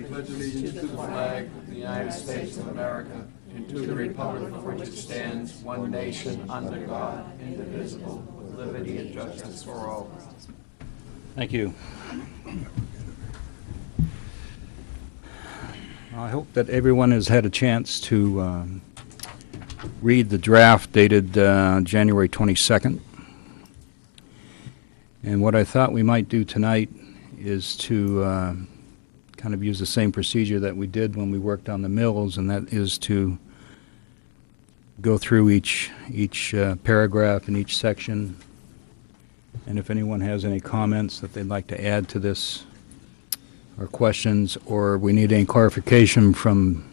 pledge allegiance to the flag of the United States of America and to the republic for which it stands, one nation, under God, indivisible, with liberty and justice for all. Thank you. I hope that everyone has had a chance to read the draft dated January 22nd. And what I thought we might do tonight is to kind of use the same procedure that we did when we worked on the mills, and that is to go through each paragraph in each section. And if anyone has any comments that they'd like to add to this, or questions, or we need any clarification from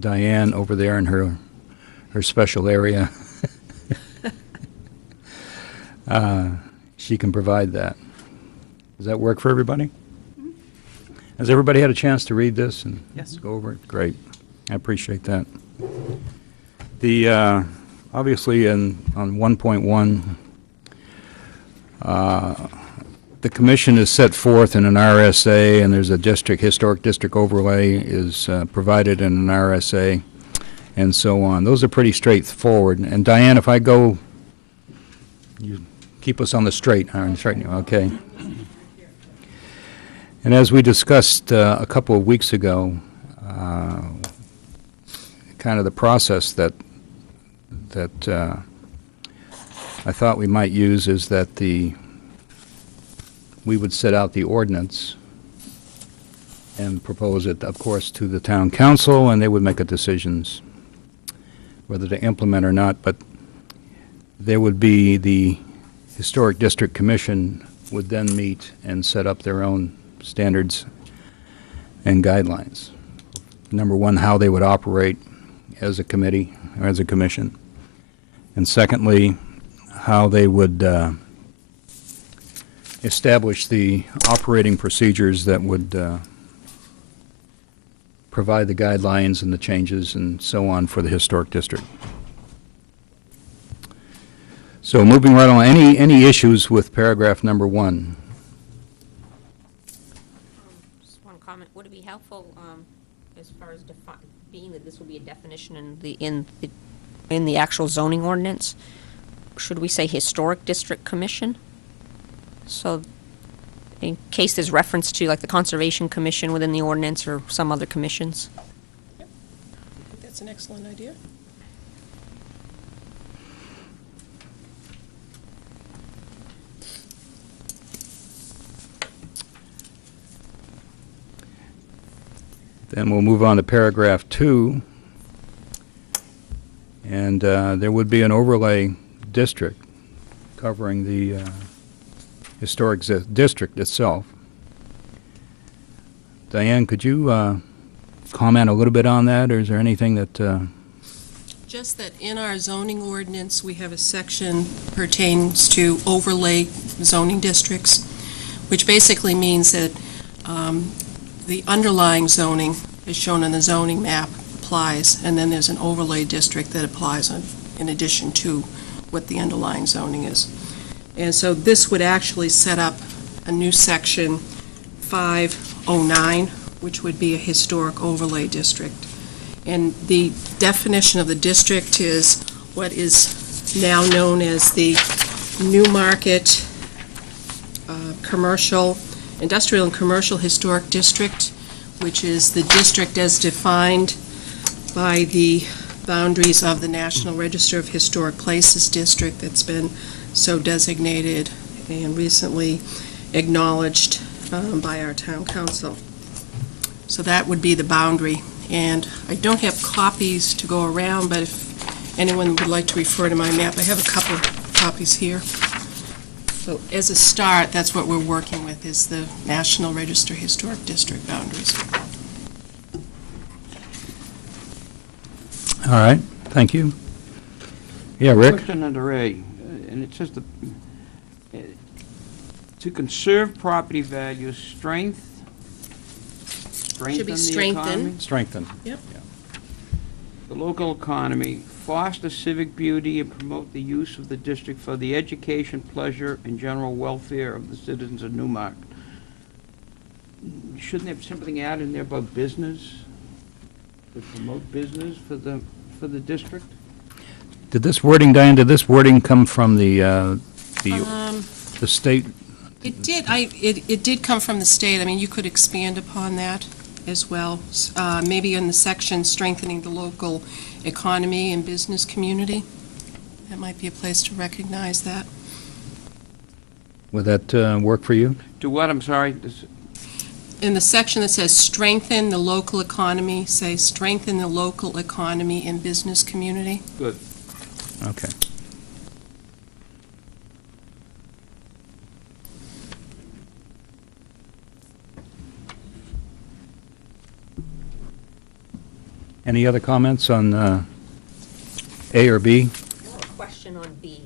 Diane over there in her special area, she can provide that. Does that work for everybody? Mm-hmm. Has everybody had a chance to read this and Yes. go over it? Great. I appreciate that. The obviously on 1.1, the commission is set forth in an RSA, and there's a historic district overlay is provided in an RSA, and so on. Those are pretty straightforward. And Diane, if I go, you keep us on the straight, okay. And as we discussed a couple of weeks ago, kind of the process that I thought we might use is that we would set out the ordinance and propose it, of course, to the town council, and they would make a decisions whether to implement or not. But there would be the Historic District Commission would then meet and set up their own standards and guidelines. Number one, how they would operate as a committee or as a commission. And secondly, how they would establish the operating procedures that would provide the guidelines and the changes and so on for the historic district. So moving right on, any issues with paragraph number 1? Just one comment. Would it be helpful as far as being that this will be a definition in the actual zoning ordinance? Should we say Historic District Commission? So in case there's reference to like the Conservation Commission within the ordinance or some other commissions. Yep. I think that's an excellent idea. Then we'll move on to paragraph 2. And there would be an overlay district covering the historic district itself. Diane, could you comment a little bit on that, or is there anything that... Just that in our zoning ordinance, we have a section pertains to overlay zoning districts, which basically means that the underlying zoning is shown on the zoning map applies, and then there's an overlay district that applies in addition to what the underlying zoning is. And so this would actually set up a new section 509, which would be a historic overlay district. And the definition of the district is what is now known as the Newmarket Industrial and Commercial Historic District, which is the district as defined by the boundaries of the National Register of Historic Places district that's been so designated and recently acknowledged by our town council. So that would be the boundary. And I don't have copies to go around, but if anyone would like to refer to my map, I have a couple of copies here. So as a start, that's what we're working with, is the National Register Historic District boundaries. All right, thank you. Yeah, Rick? Question under A, and it says to conserve property values, strengthen Should be the strengthen. economy, Strengthen. Yep. the local economy, foster civic beauty, and promote the use of the district for the education, pleasure, and general welfare of the citizens of Newmarket. shouldn't there be something add in there about business? To promote business for the district? Did this wording, Diane, did this wording come from the state? It did, it did come from the state. I mean, you could expand upon that as well. Maybe in the section strengthening the local economy and business community. That might be a place to recognize that. Would that work for you? To what, I'm sorry? In the section that says strengthen the local economy, say strengthen the local economy and business community. Good. Okay. Any other comments on A or B? I have a question on B.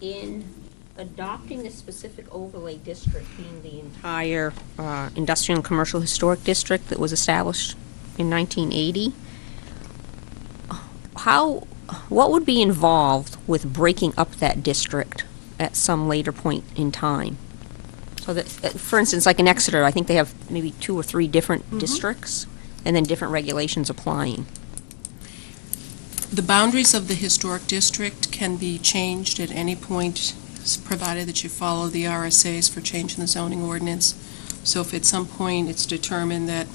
In adopting the specific overlay district being the entire industrial and commercial historic district that was established in 1980, what would be involved with breaking up that district at some later point in time? So that, for instance, like in Exeter, I think they have maybe 2 or 3 different districts, and then different regulations applying. The boundaries of the historic district can be changed at any point, provided that you follow the RSAs for changing the zoning ordinance. So if at some point it's determined that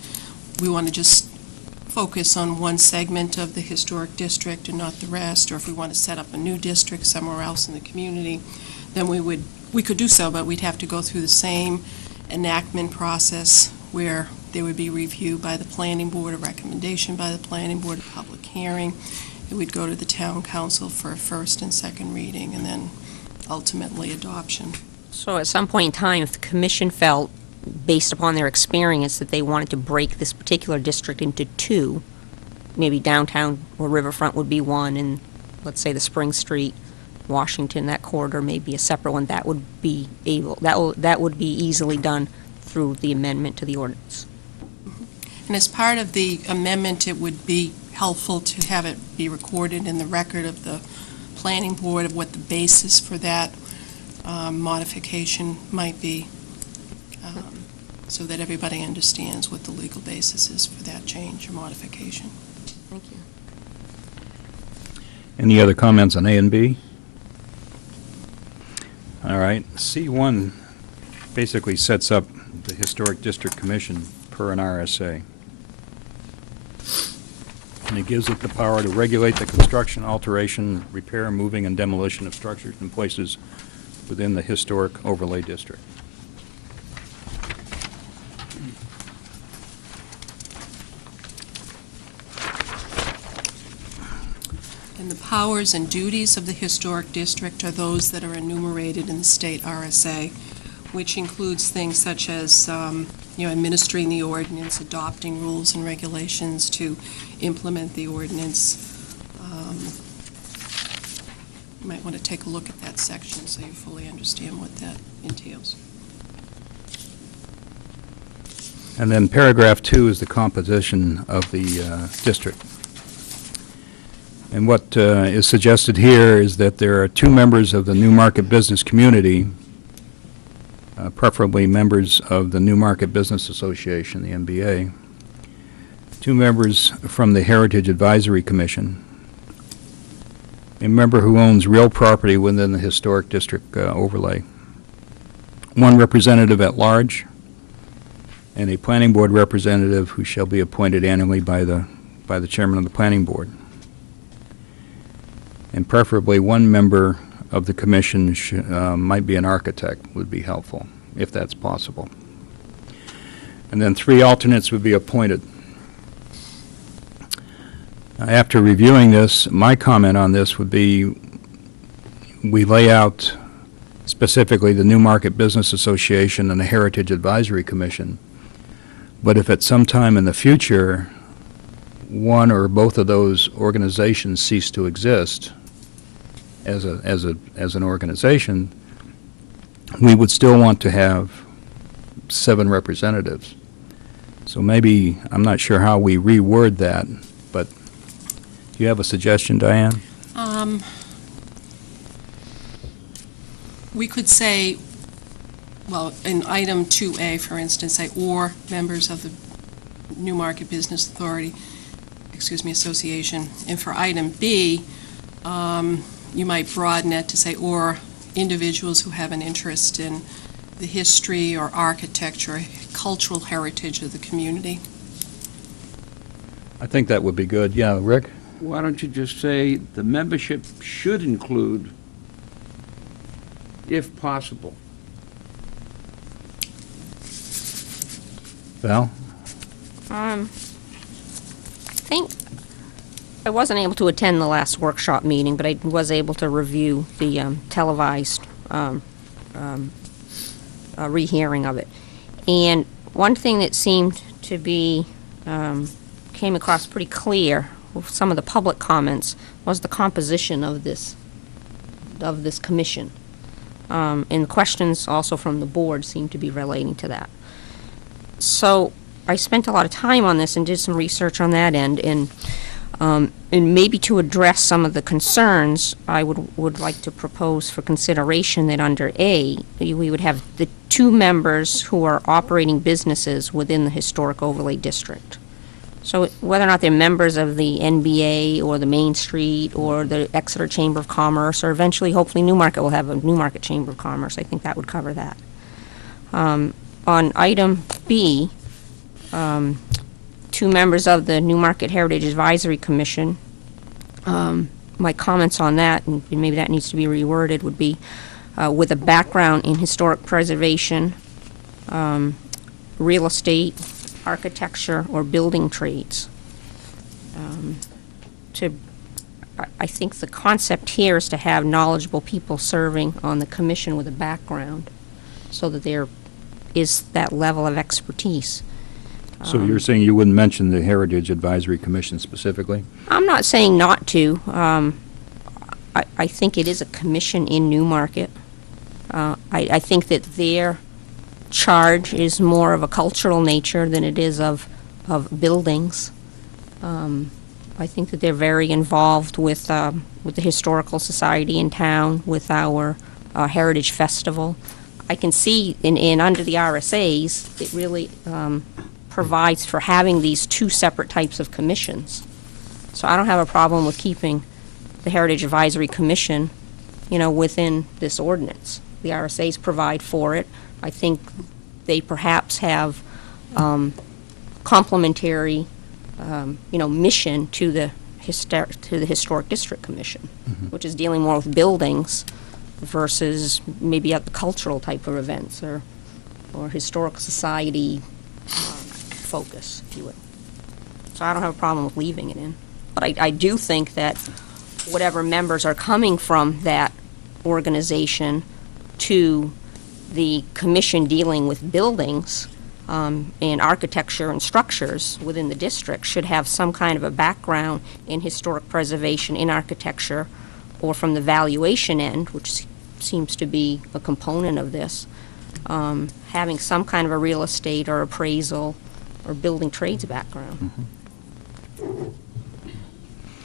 we want to just focus on one segment of the historic district and not the rest, or if we want to set up a new district somewhere else in the community, then we could do so, but we'd have to go through the same enactment process where there would be review by the planning board, a recommendation by the planning board, a public hearing. It would go to the town council for a first and second reading, and then ultimately adoption. So at some point in time, if the commission felt, based upon their experience, that they wanted to break this particular district into 2, maybe downtown or riverfront would be one, and let's say the Spring Street, Washington, that corridor may be a separate one, that would be that would be easily done through the amendment to the ordinance. And as part of the amendment, it would be helpful to have it be recorded in the record of the planning board of what the basis for that modification might be, so that everybody understands what the legal basis is for that change or modification. Thank you. Any other comments on A and B? All right, C1 basically sets up the Historic District Commission per an RSA. And it gives it the power to regulate the construction, alteration, repair, moving, and demolition of structures and places within the historic overlay district. And the powers and duties of the historic district are those that are enumerated in the state RSA, which includes things such as administering the ordinance, adopting rules and regulations to implement the ordinance. You might want to take a look at that section so you fully understand what that entails. And then paragraph 2 is the composition of the district. And what is suggested here is that there are 2 members of the Newmarket business community, preferably members of the Newmarket Business Association, the MBA, 2 members from the Heritage Advisory Commission, a member who owns real property within the historic district overlay, 1 representative at large, and a planning board representative who shall be appointed annually by the chairman of the planning board. And preferably 1 member of the commission might be an architect, would be helpful, if that's possible. And then 3 alternates would be appointed. After reviewing this, my comment on this would be we lay out specifically the Newmarket Business Association and the Heritage Advisory Commission, but if at some time in the future 1 or both of those organizations cease to exist as an organization, we would still want to have 7 representatives. So maybe, I'm not sure how we reword that, but do you have a suggestion, Diane? We could say well, in item 2A, for instance, say, or members of the Newmarket Business Authority, Association. And for item B, you might broaden it to say, or individuals who have an interest in the history or architecture, cultural heritage of the community. I think that would be good. Yeah, Rick? Why don't you just say the membership should include, if possible? Val? I think I wasn't able to attend the last workshop meeting, but I was able to review the televised rehearing of it. And one thing that seemed to be, came across pretty clear with some of the public comments was the composition of this commission. And questions also from the board seemed to be relating to that. So I spent a lot of time on this and did some research on that end, and maybe to address some of the concerns, I would like to propose for consideration that under A, we would have the 2 members who are operating businesses within the historic overlay district. So whether or not they're members of the NBA or the Main Street or the Exeter Chamber of Commerce, or eventually, hopefully, Newmarket will have a Newmarket Chamber of Commerce, I think that would cover that. On item B, 2 members of the Newmarket Heritage Advisory Commission. My comments on that, and maybe that needs to be reworded, would be with a background in historic preservation, real estate, architecture, or building trades. I think the concept here is to have knowledgeable people serving on the commission with a background so that there is that level of expertise. So you're saying you wouldn't mention the Heritage Advisory Commission specifically? I'm not saying not to. I think it is a commission in Newmarket. I think that their charge is more of a cultural nature than it is of buildings. I think that they're very involved with the Historical Society in town, with our Heritage Festival. I can see under the RSAs, it really provides for having these 2 separate types of commissions. So I don't have a problem with keeping the Heritage Advisory Commission, within this ordinance. The RSAs provide for it. I think they perhaps have complementary, mission to the Historic District Commission, which is dealing more with buildings versus maybe at the cultural type of events or Historical Society focus, if you would. So I don't have a problem with leaving it in. But I do think that whatever members are coming from that organization to the commission dealing with buildings and architecture and structures within the district should have some kind of a background in historic preservation, in architecture, or from the valuation end, which seems to be a component of this, having some kind of a real estate or appraisal or building trades background.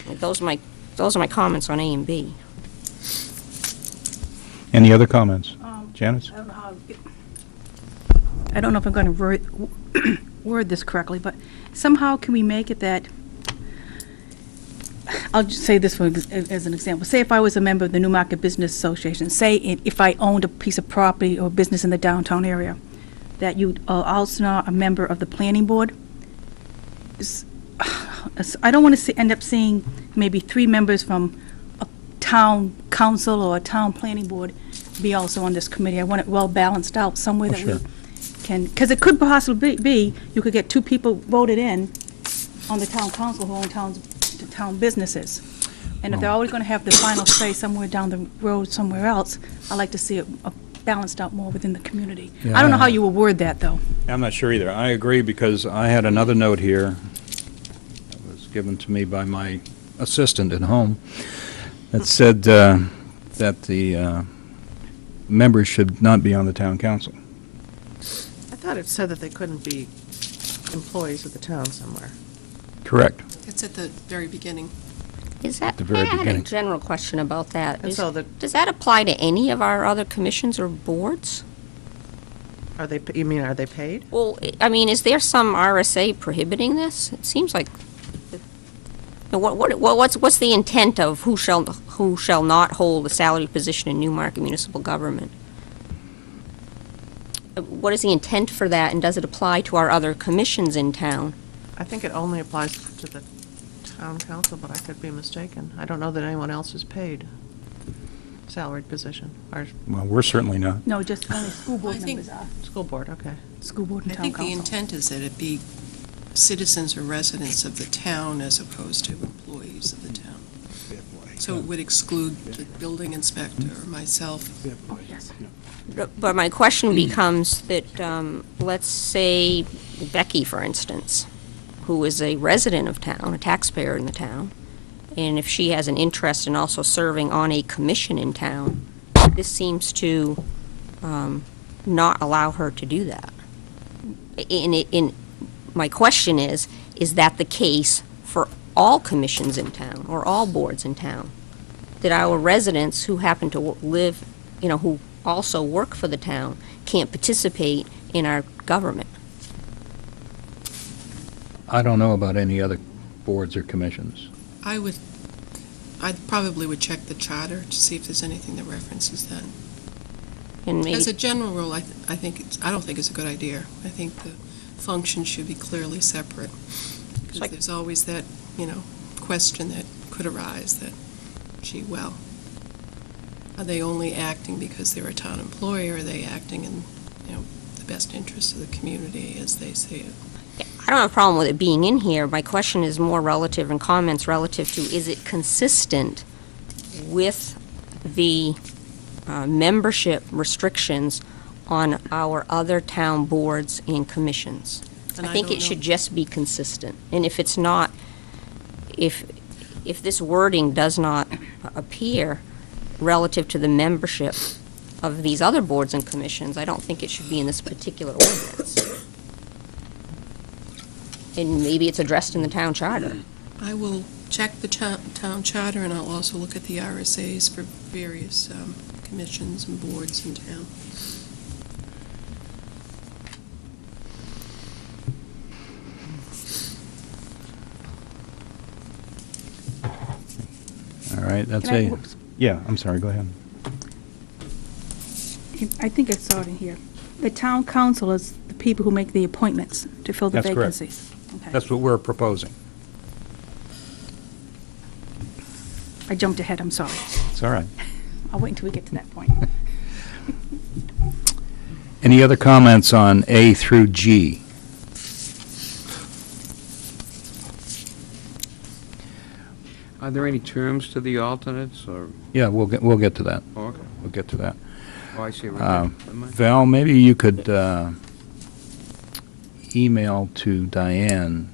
Those are my comments on A and B. Any other comments? Janice? I don't know if I'm going to word this correctly, but somehow can we make it that, I'll just say this as an example. Say if I was a member of the Newmarket Business Association, say if I owned a piece of property or business in the downtown area, that you also are a member of the planning board. I don't want to end up seeing maybe 3 members from a town council or a town planning board be also on this committee. I want it well balanced out somewhere that sure. we can, because it could possibly be you could get 2 people voted in on the town council who own town businesses. And if they're always going to have the final say somewhere down the road somewhere else, I like to see it balanced out more within the community. Yeah, I don't know how you will word that, though. I'm not sure either. I agree because I had another note here that was given to me by my assistant at home that said that the members should not be on the town council. I thought it said that they couldn't be employees of the town somewhere. Correct. It's at the very beginning. Is that, the very I had a beginning. general question about that. And so Does that apply to any of our other commissions or boards? Are they, you mean, are they paid? Well, I mean, is there some RSA prohibiting this? It seems like, what's the intent of who shall not hold a salary position in Newmarket municipal government? What is the intent for that, and does it apply to our other commissions in town? I think it only applies to the town council, but I could be mistaken. I don't know that anyone else is paid salaried position. Our Well, we're certainly not. No, just only school board I think- members are, school board, okay. school board and I town think the council. intent is that it be citizens or residents of the town as opposed to employees of the town. So it would exclude the building inspector or myself. Oh, yes. But my question becomes that, let's say Becky, for instance, who is a resident of town, a taxpayer in the town, and if she has an interest in also serving on a commission in town, this seems to not allow her to do that. My question is that the case for all commissions in town, or all boards in town? That our residents who happen to live, who also work for the town, can't participate in our government? I don't know about any other boards or commissions. I probably would check the charter to see if there's anything that references that. And maybe, As a general rule, I don't think it's a good idea. I think the functions should be clearly separate. Because Like- there's always that, question that could arise that, gee, well, are they only acting because they're a town employee, or are they acting in, the best interest of the community as they see it? I don't have a problem with it being in here. My question is more relative, and comments relative to, is it consistent with the membership restrictions on our other town boards and commissions? And I I think don't it know. should just be consistent. And if it's not, if this wording does not appear relative to the membership of these other boards and commissions, I don't think it should be in this particular ordinance. And maybe it's addressed in the town charter. I will check the town charter, and I'll also look at the RSAs for various commissions and boards in town. All right, that's Can I- a, whoops. yeah, I'm sorry, go ahead. I think I saw it in here. The town council is the people who make the appointments to fill the That's correct. vacancies. Okay. That's what we're proposing. I jumped ahead, I'm sorry. It's all right. I'll wait until we get to that point. Any other comments on A through G? Are there any terms to the alternates, or, Yeah, we'll get to that. oh, okay. We'll get to that. Oh, I see, right there. Never mind. Val, maybe you could email to Diane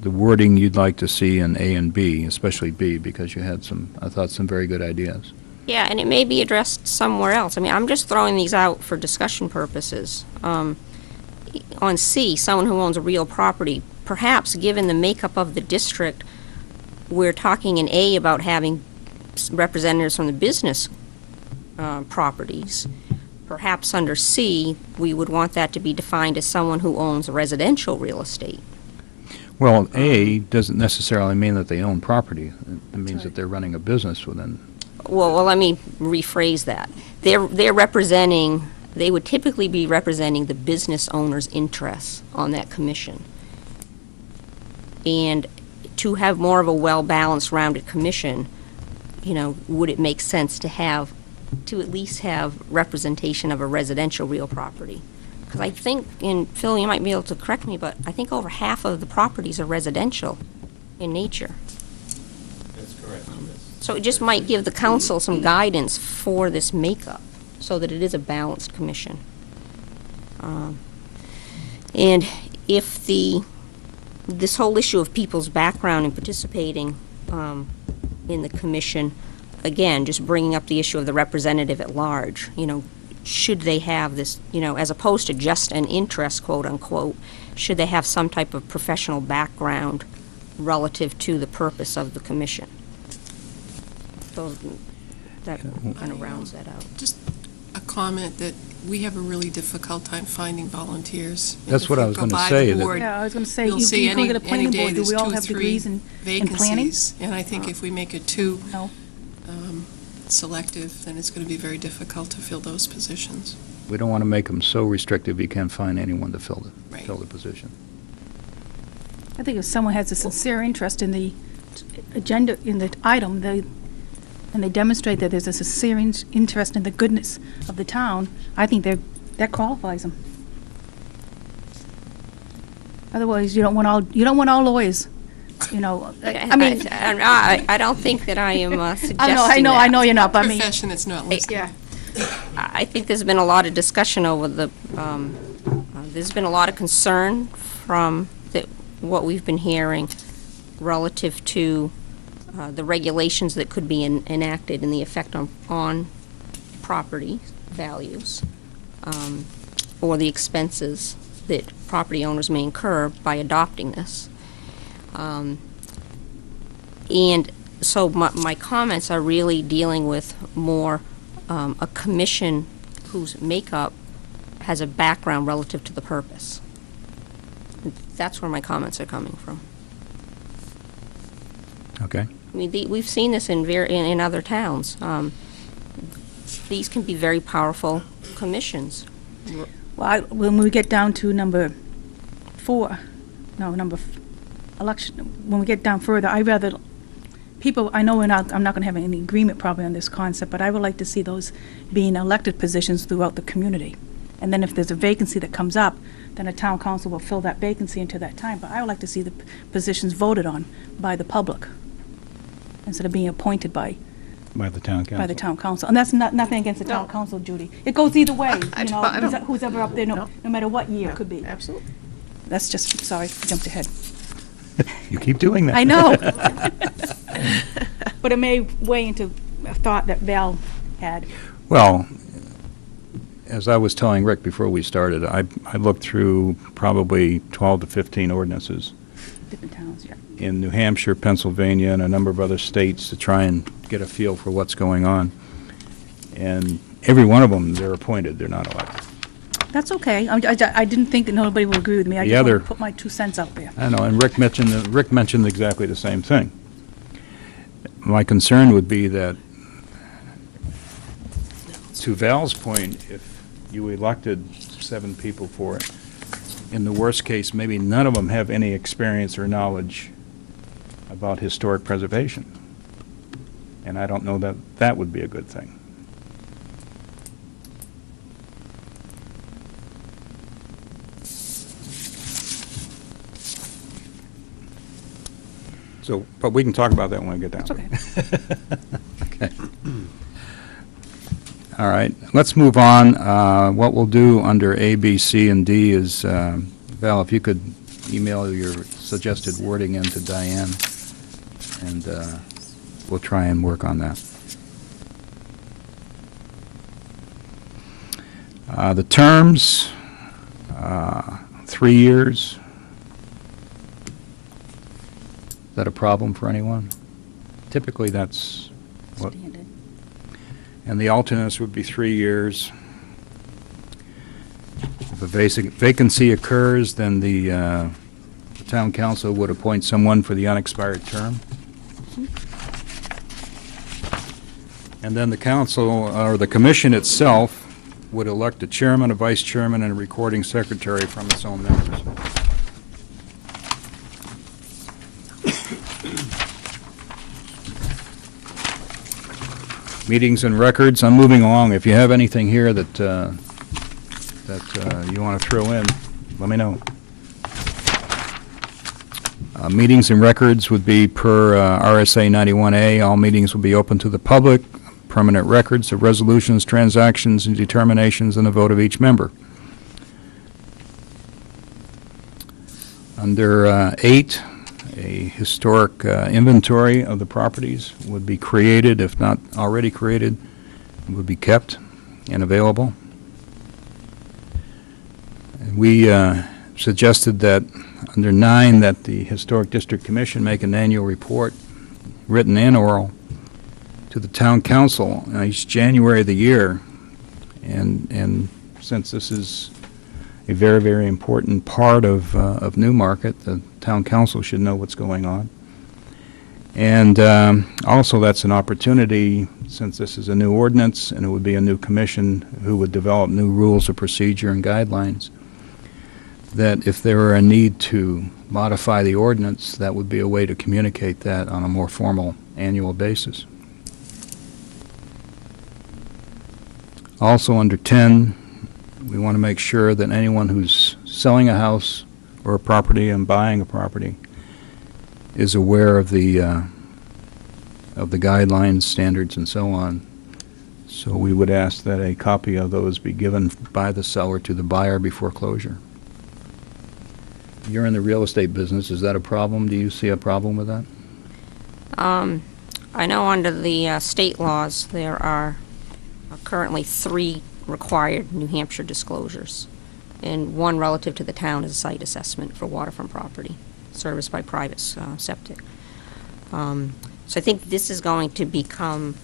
the wording you'd like to see in A and B, especially B, because you had I thought, some very good ideas. Yeah, and it may be addressed somewhere else. I mean, I'm just throwing these out for discussion purposes. On C, someone who owns a real property, perhaps given the makeup of the district, we're talking in A about having representatives from the business properties. Perhaps under C, we would want that to be defined as someone who owns residential real estate. Well, A doesn't necessarily mean that they own property. It means that they're running a business within. Well, let me rephrase that. They're representing, they would typically be representing the business owner's interests on that commission. And to have more of a well-balanced, rounded commission, would it make sense to at least have representation of a residential real property? Because I think, and Phil, you might be able to correct me, but I think over half of the properties are residential in nature. That's correct. So it just might give the council some guidance for this makeup, so that it is a balanced commission. And if this whole issue of people's background in participating in the commission, again, just bringing up the issue of the representative at large, should they have this, as opposed to just an interest, quote unquote, should they have some type of professional background relative to the purpose of the commission? So that kind of rounds that out. Just a comment that We have a really difficult time finding volunteers. And That's if what I you was go gonna by say, the that- board, Yeah, I was going to say, you'll you see you look at a any planning day board, do there's we all 2 or have 3 degrees in planning? vacancies. And I think if we make it too No. selective, then it's going to be very difficult to fill those positions. We don't want to make them so restrictive you can't find anyone to fill Right. the position. I think if someone has a sincere interest in the agenda, in the item, and they demonstrate that there's a sincere interest in the goodness of the town, I think that qualifies them. Otherwise, you don't want all lawyers, you know. I mean, I don't think that I am suggesting I know that. you're not, but I mean, Profession that's not listed. yeah. I think there's been a lot of discussion over there's been a lot of concern from what we've been hearing relative to the regulations that could be enacted and the effect on property values, or the expenses that property owners may incur by adopting this. And so my comments are really dealing with more a commission whose makeup has a background relative to the purpose. That's where my comments are coming from. Okay? I mean, we've seen this in other towns. These can be very powerful commissions. Well, when we get down to election, when we get down further, I know I'm not going to have any agreement probably on this concept, but I would like to see those being elected positions throughout the community. And then if there's a vacancy that comes up, then a town council will fill that vacancy into that time. But I would like to see the positions voted on by the public instead of being appointed by By the town council. the town council. And that's nothing against the town council, Judy. It goes either way, I you know, don't- who's ever up there, no No. matter what year it could be. Absolutely. That's just, sorry, I jumped ahead. You keep doing that. I know. But it may weigh into a thought that Val had. Well, as I was telling Rick before we started, I looked through probably 12 to 15 ordinances Different towns, yeah. in New Hampshire, Pennsylvania, and a number of other states to try and get a feel for what's going on. And every one of them, they're appointed, they're not elected. That's okay. I didn't think that nobody would agree with me. I The just want other- to put my 2 cents out there. I know, and Rick mentioned exactly the same thing. My concern would be that, to Val's point, if you elected 7 people for it, in the worst case, maybe none of them have any experience or knowledge about historic preservation. And I don't know that that would be a good thing. So, but we can talk about that when we get down. That's okay. Okay. All right, let's move on. What we'll do under A, B, C, and D is, Val, if you could email your suggested wording in to Diane, and we'll try and work on that. The terms, 3 years. Is that a problem for anyone? Typically, that's what, Standard. and the alternates would be 3 years. If a vacancy occurs, then the town council would appoint someone for the unexpired term. And then the council, or the commission itself, would elect a chairman, a vice chairman, and a recording secretary from its own members. Meetings and records, I'm moving along. If you have anything here that you want to throw in, let me know. Meetings and records would be per RSA 91A. All meetings will be open to the public. Permanent records of resolutions, transactions, and determinations, and the vote of each member. Under 8, a historic inventory of the properties would be created, if not already created, would be kept and available. And we suggested that under 9, that the Historic District Commission make an annual report, written and oral, to the town council each January of the year, and since this is a very, very important part of Newmarket, the town council should know what's going on. And also, that's an opportunity, since this is a new ordinance, and it would be a new commission who would develop new rules of procedure and guidelines, that if there were a need to modify the ordinance, that would be a way to communicate that on a more formal annual basis. Also, under 10, we want to make sure that anyone who's selling a house or a property and buying a property is aware of the guidelines, standards, and so on. So we would ask that a copy of those be given by the seller to the buyer before closure. You're in the real estate business. Is that a problem? Do you see a problem with that? I know under the state laws, there are currently 3 required New Hampshire disclosures, and one relative to the town is a site assessment for waterfront property serviced by private septic. So I think this is going to become,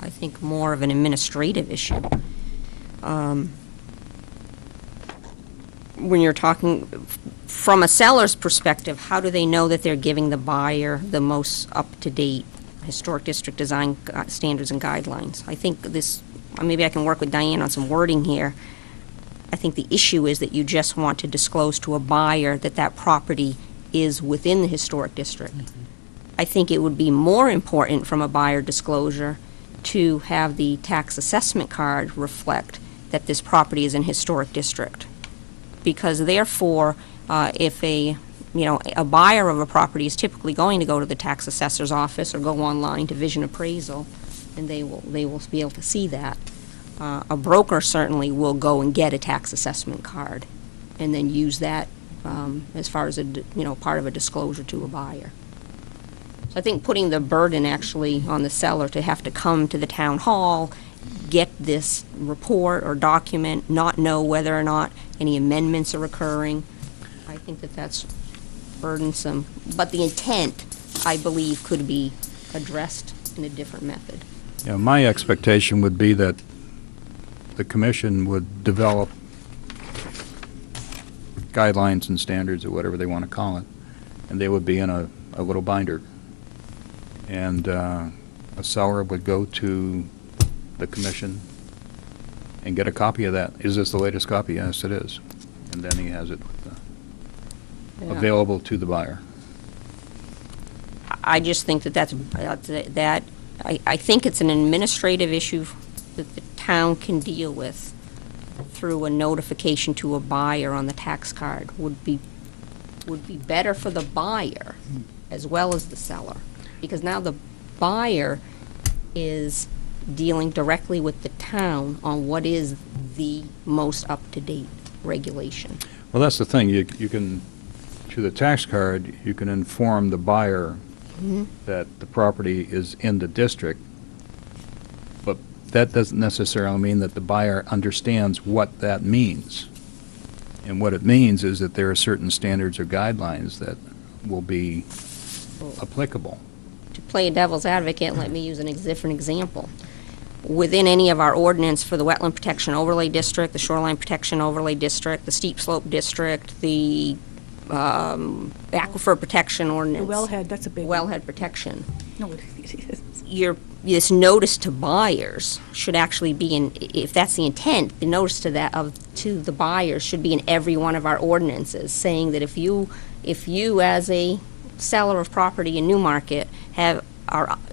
I think, more of an administrative issue. When you're talking from a seller's perspective, how do they know that they're giving the buyer the most up-to-date historic district design standards and guidelines? I think this, maybe I can work with Diane on some wording here. I think the issue is that you just want to disclose to a buyer that that property is within the historic district. I think it would be more important from a buyer disclosure to have the tax assessment card reflect that this property is in historic district. Because therefore, if a buyer of a property is typically going to go to the tax assessor's office or go online to Vision Appraisal, and they will be able to see that. A broker certainly will go and get a tax assessment card and then use that as far as part of a disclosure to a buyer. So I think putting the burden actually on the seller to have to come to the town hall, get this report or document, not know whether or not any amendments are occurring, I think that that's burdensome. But the intent, I believe, could be addressed in a different method. Yeah, my expectation would be that the commission would develop guidelines and standards, or whatever they want to call it, and they would be in a little binder. And a seller would go to the commission and get a copy of that. Is this the latest copy? Yes, it is. And then he has it Yeah. available to the buyer. I just think that I think it's an administrative issue that the town can deal with through a notification to a buyer on the tax card would be better for the buyer as well as the seller. Because now the buyer is dealing directly with the town on what is the most up-to-date regulation. Well, that's the thing. You can, through the tax card, you can inform the buyer that the property is in the district, but that doesn't necessarily mean that the buyer understands what that means. And what it means is that there are certain standards or guidelines that will be applicable. To play devil's advocate, let me use a different example. Within any of our ordinance for the Wetland Protection Overlay District, the Shoreline Protection Overlay District, the Steep Slope District, the Aquifer Protection The Ordinance. wellhead, that's a big one. Wellhead protection. No, it is. This notice to buyers should actually be if that's the intent, the notice to the buyers should be in every one of our ordinances, saying that if you as a seller of property in Newmarket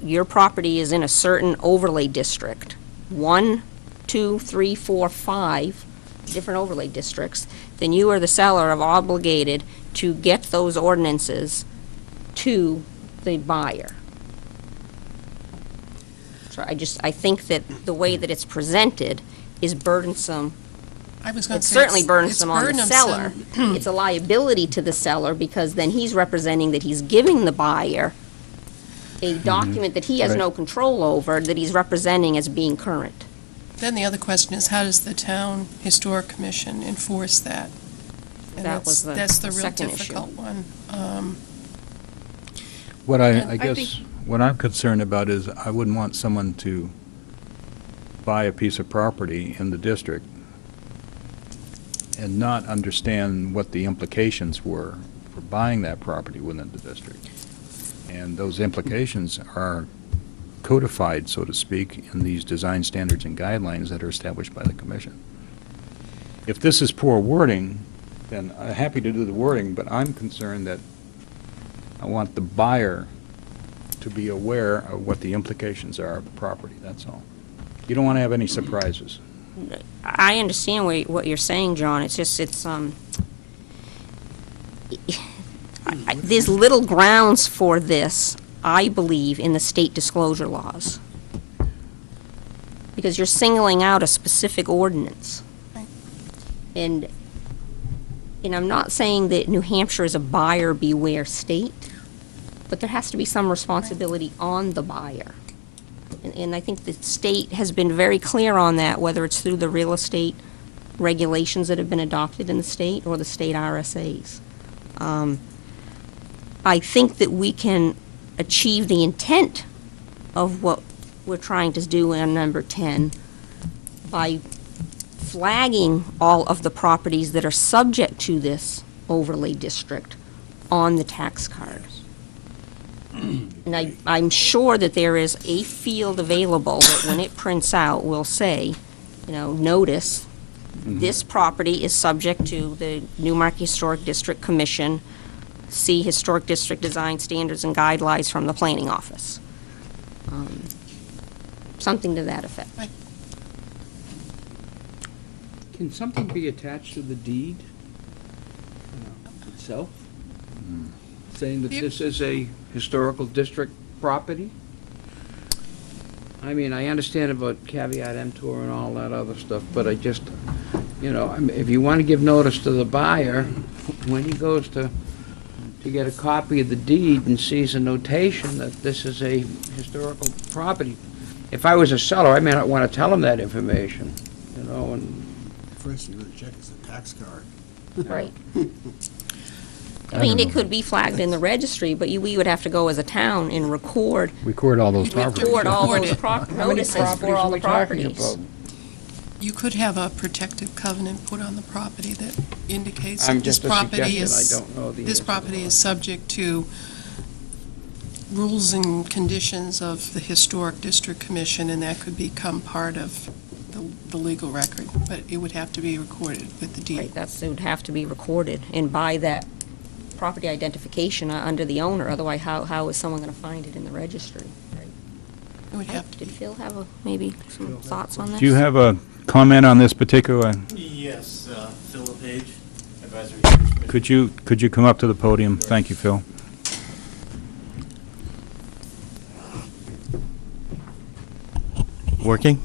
your property is in a certain overlay district, 1, 2, 3, 4, 5 different overlay districts, then you are the seller of obligated to get those ordinances to the buyer. So I think that the way that it's presented is burdensome. I was going to It's say. certainly burdensome on the burdensome. seller. It's a liability to the seller because then he's representing that he's giving the buyer a document that he has Right. no control over, that he's representing as being current. Then the other question is, how does the Town Historic Commission enforce that? And That was that's the the real second issue. difficult one. What And I I guess, think- what I'm concerned about is I wouldn't want someone to buy a piece of property in the district and not understand what the implications were for buying that property within the district. And those implications are codified, so to speak, in these design standards and guidelines that are established by the commission. If this is poor wording, then I'm happy to do the wording, but I'm concerned that I want the buyer to be aware of what the implications are of the property, that's all. You don't want to have any surprises. I understand what you're saying, John. It's just, there's little grounds for this, I believe, in the state disclosure laws. Because you're singling out a specific ordinance. And I'm not saying that New Hampshire is a buyer beware state, but there has to be some responsibility on the buyer. And I think the state has been very clear on that, whether it's through the real estate regulations that have been adopted in the state or the state RSAs. I think that we can achieve the intent of what we're trying to do in number 10 by flagging all of the properties that are subject to this overlay district on the tax cards. And I'm sure that there is a field available that when it prints out will say, notice, this property is subject to the Newmarket Historic District Commission. See Historic District Design Standards and Guidelines from the Planning Office. Something to that effect. Can something be attached to the deed itself? Saying that this is a historical district property? I mean, I understand about caveat emptor and all that other stuff, but I just, if you want to give notice to the buyer, when he goes to get a copy of the deed and sees a notation that this is a historical property, if I was a seller, I may not want to tell him that information, and First, you really check is the tax card. Right. I mean, it could be flagged in the registry, but we would have to go as a town and record Record all those properties. all those how many notices for properties all are the we talking properties. about? You could have a protective covenant put on the property that indicates I'm that this just a property suggestion, I is, don't know the this answer to property that. is subject to rules and conditions of the Historic District Commission, and that could become part of the legal record, but it would have to be recorded with the deed. Right, it would have to be recorded and by that property identification under the owner, otherwise how is someone going to find it in the registry? It would have to Did Phil have maybe some thoughts on this? Do you have a comment on this particular? Yes, Phil LePage, Advisory Committee. Could you come up to the podium? Thank you, Phil. Working?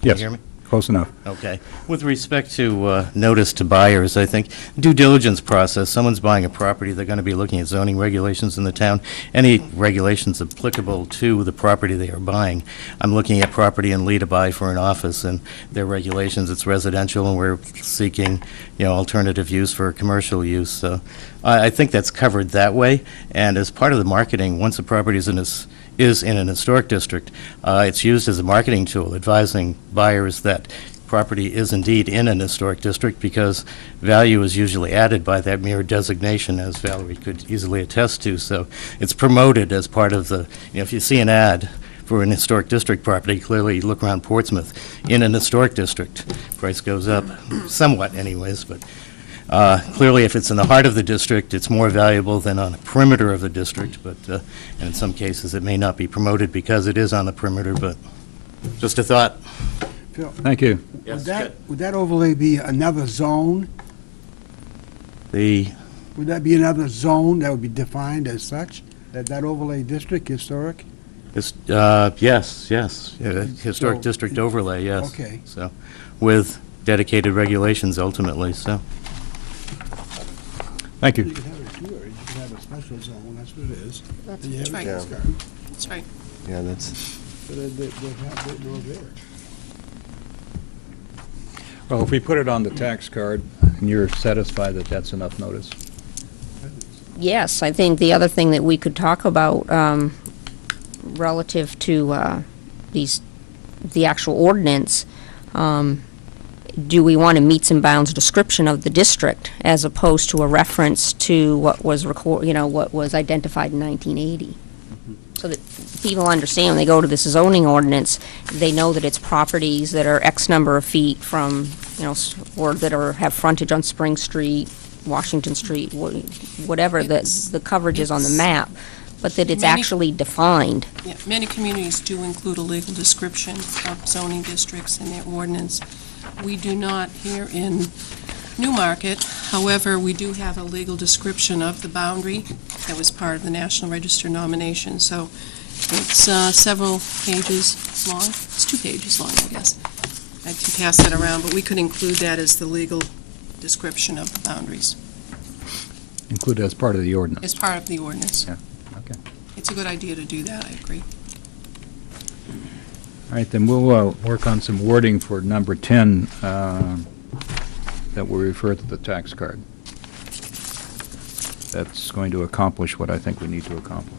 Yes. Can you hear me? Close enough. Okay. With respect to notice to buyers, I think due diligence process, someone's buying a property, they're going to be looking at zoning regulations in the town, any regulations applicable to the property they are buying. I'm looking at property in Lee to buy for an office, and their regulations, it's residential, and we're seeking, alternative use for commercial use. So I think that's covered that way, and as part of the marketing, once the property is in an historic district, it's used as a marketing tool, advising buyers that property is indeed in an historic district because value is usually added by that mere designation, as Valerie could easily attest to. So it's promoted as part of the, if you see an ad for an historic district property, clearly you look around Portsmouth, in an historic district, price goes up somewhat anyways, but clearly, if it's in the heart of the district, it's more valuable than on the perimeter of the district, but and in some cases, it may not be promoted because it is on the perimeter, but just a thought. Phil, Thank you. Yes, would that overlay be another zone? The, Would that be another zone that would be defined as such? That overlay district, historic? yes, historic So- district overlay, yes. Okay. So, with dedicated regulations ultimately, so. Thank You you. could have it two areas. You could have a special zone, that's what it is. That's And you have a right. tax card. That's right. Yeah, that's. So they'd have it over there. Well, if we put it on the tax card, and you're satisfied that that's enough notice? Yes, I think the other thing that we could talk about relative to the actual ordinance, do we want a meets and bounds description of the district as opposed to a reference to what was what was identified in 1980? So that people understand when they go to this zoning ordinance, they know that it's properties that are X number of feet from, or that have frontage on Spring Street, Washington Street, whatever the coverage is on the map, but that it's actually defined. Yeah, many communities do include a legal description of zoning districts in their ordinance. We do not here in Newmarket. However, we do have a legal description of the boundary that was part of the National Register nomination. So it's several pages long. It's 2 pages long, I guess. I can pass that around, but we could include that as the legal description of the boundaries. Included as part of the ordinance. As part of the ordinance. Yeah, okay. It's a good idea to do that, I agree. All right, then we'll work on some wording for number 10 that will refer to the tax card. That's going to accomplish what I think we need to accomplish.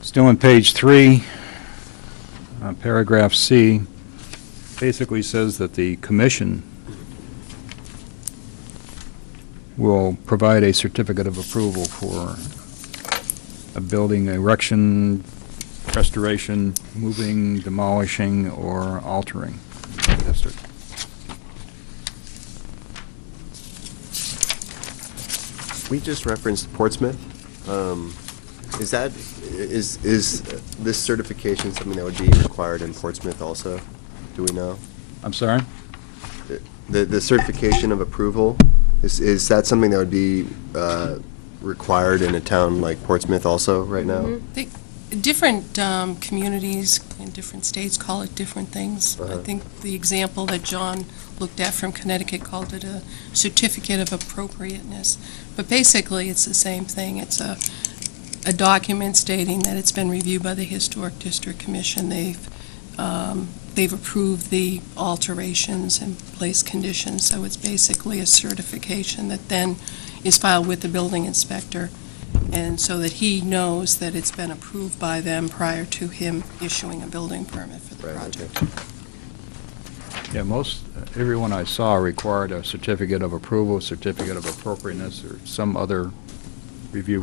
Still on page 3, paragraph C, basically says that the commission will provide a certificate of approval for a building erection, restoration, moving, demolishing, or altering in the district. We just referenced Portsmouth. Is this certification something that would be required in Portsmouth also? Do we know? I'm sorry? The certification of approval, is that something that would be required in a town like Portsmouth also right now? Different communities in different states call it different things. I think the example that John looked at from Connecticut called it a certificate of appropriateness. But basically, it's the same thing. It's a document stating that it's been reviewed by the Historic District Commission. They've approved the alterations and placed conditions, so it's basically a certification that then is filed with the building inspector, and so that he knows that it's been approved by them prior to him issuing a building permit for the project. Yeah, everyone I saw required a certificate of approval, certificate of appropriateness, or some other review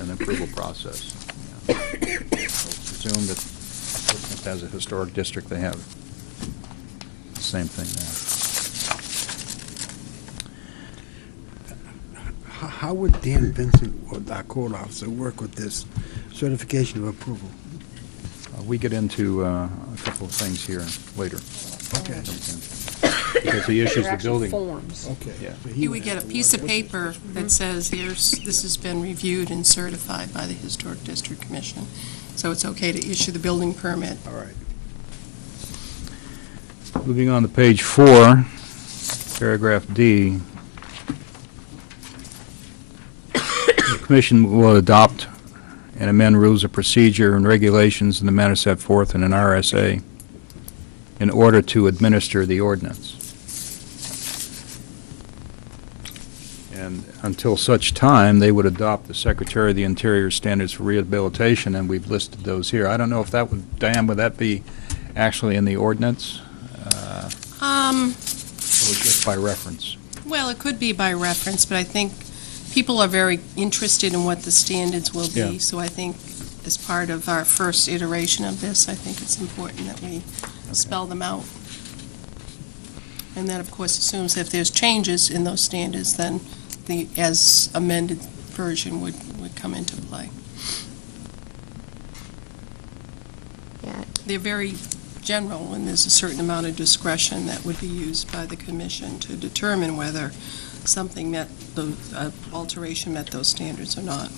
and approval process. Yeah. I'll presume that as a historic district, they have the same thing there. How would Dan Vincent, or our code officer, work with this certification of approval? We get into a couple of things here later. Okay. Because he issues They're the building. actual forms. Okay. Yeah. So He would would get a have to piece of work with paper that says, this has been reviewed and certified by the Historic District Commission, so it's okay to issue the building permit. All right. Moving on to page 4, paragraph D. The commission will adopt and amend rules of procedure and regulations in the manner set forth in an RSA in order to administer the ordinance. And until such time, they would adopt the Secretary of the Interior standards for rehabilitation, and we've listed those here. I don't know if that would, Diane, would that be actually in the ordinance? Or just by reference? Well, it could be by reference, but I think people are very interested in what the standards will be. Yeah. So I think as part of our first iteration of this, I think it's important that we spell them out. And that, of course, assumes if there's changes in those standards, then the as amended version would come into play. Yeah. They're very general, and there's a certain amount of discretion that would be used by the commission to determine whether something met, the alteration met those standards or not.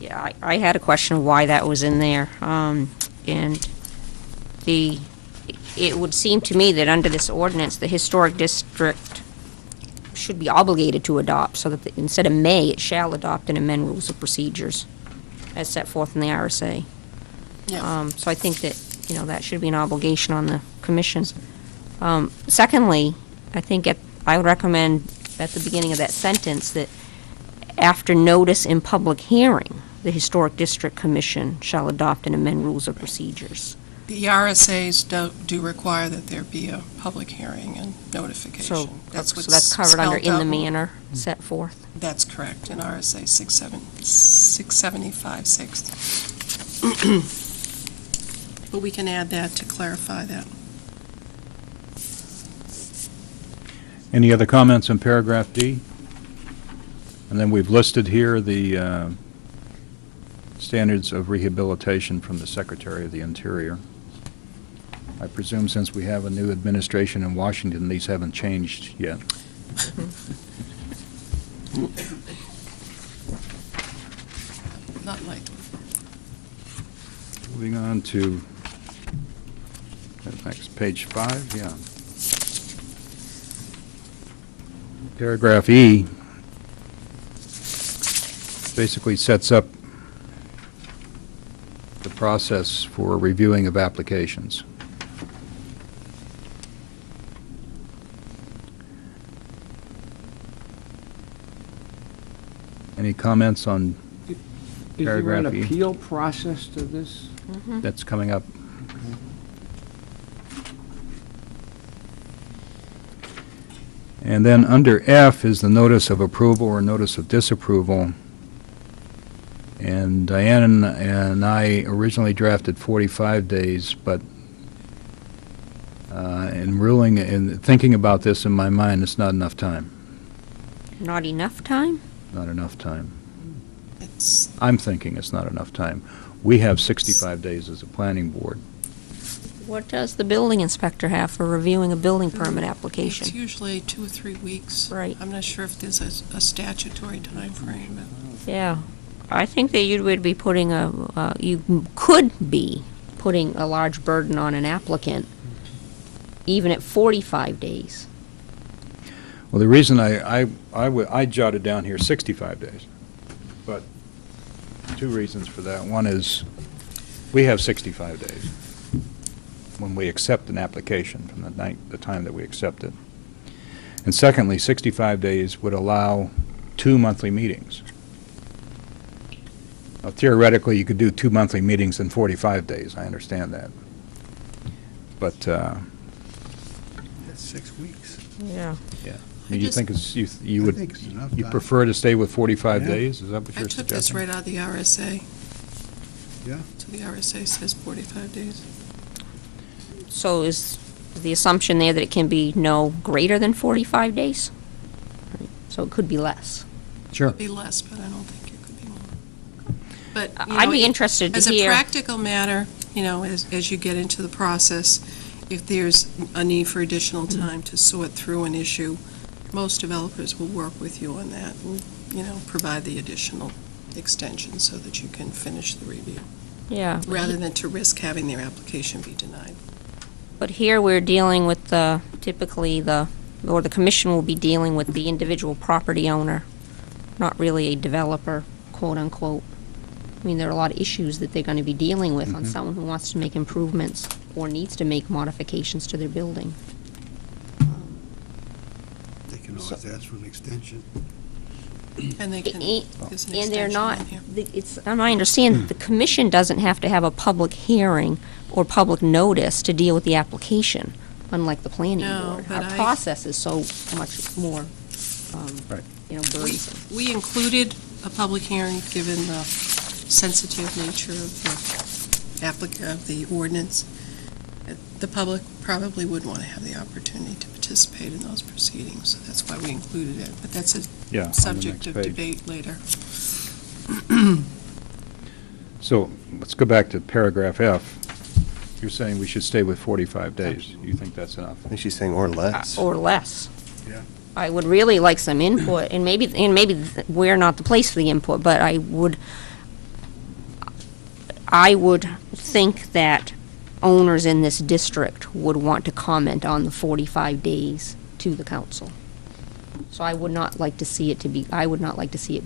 Yeah, I had a question of why that was in there. And it would seem to me that under this ordinance, the historic district should be obligated to adopt, so that instead of may, it shall adopt and amend rules of procedures as set forth in the RSA. Yeah. So I think that, that should be an obligation on the commission. Secondly, I think I would recommend at the beginning of that sentence that after notice in public hearing, the Historic District Commission shall adopt and amend rules of procedures. The RSAs do require that there be a public hearing and So, notification. That's so what's that's covered under spelled in the out. manner set forth. That's correct, in RSA 675-6. But we can add that to clarify that. Any other comments on paragraph D? And then we've listed here the standards of rehabilitation from the Secretary of the Interior. I presume since we have a new administration in Washington, these haven't changed yet. Not likely. Moving on to next, page 5, yeah. Paragraph E basically sets up the process for reviewing of applications. Any comments on Is there an Paragraph E. appeal process to this? that's coming up? And then under F is the notice of approval or notice of disapproval. And Diane and I originally drafted 45 days, but in thinking about this in my mind, it's not enough time. Not enough time? Not enough time. It's, I'm thinking it's not enough time. We have 65 days as a planning board. What does the building inspector have for reviewing a building permit it's application? usually 2 or 3 weeks. Right. I'm not sure if there's a statutory time frame, but Yeah, I think that you would be putting you could be putting a large burden on an applicant, even at 45 days. Well, the reason I jotted down here 65 days, but two reasons for that. One is, we have 65 days when we accept an application from the time that we accept it. And secondly, 65 days would allow 2 monthly meetings. Now, theoretically, you could do 2 monthly meetings in 45 days, I understand that. But, That's 6 weeks. Yeah. you just- think it's, you I would, think it's enough you time. prefer to stay with 45 Yeah. days? Is that what I you're took this suggesting? right out of the RSA. Yeah. So the RSA says 45 days. So is the assumption there that it can be no greater than 45 days? So it could be less. Sure. Be less, but I don't think it could be more. But, you I'd know, be interested to As hear. a practical matter, you know, as you get into the process, if there's a need for additional time to sort through an issue, most developers will work with you on that and, you know, provide the additional extension so that you can finish the review, Yeah. rather than to risk having their application be denied. But here we're dealing with the commission will be dealing with the individual property owner, not really a developer, quote unquote. I mean, there are a lot of issues that they're going to be dealing with on someone who wants to make improvements or needs to make modifications to their building. They can always ask for an extension. And they can, there's an And they're extension not, in here. and I understand that the commission doesn't have to have a public hearing or public notice to deal with the application, unlike the planning No, board. but Our I- process is so much more, Right. burdensome. We included a public hearing, given the sensitive nature of the ordinance. The public probably would want to have the opportunity to participate in those proceedings, so that's why we included it. But that's a Yeah, on the subject next of page. debate later. So let's go back to paragraph F. You're saying we should stay with 45 days. You think that's enough? I think she's saying or less. Or less. Yeah. I would really like some input, and maybe we're not the place for the input, but I would think that owners in this district would want to comment on the 45 days to the council. So I would not like to see it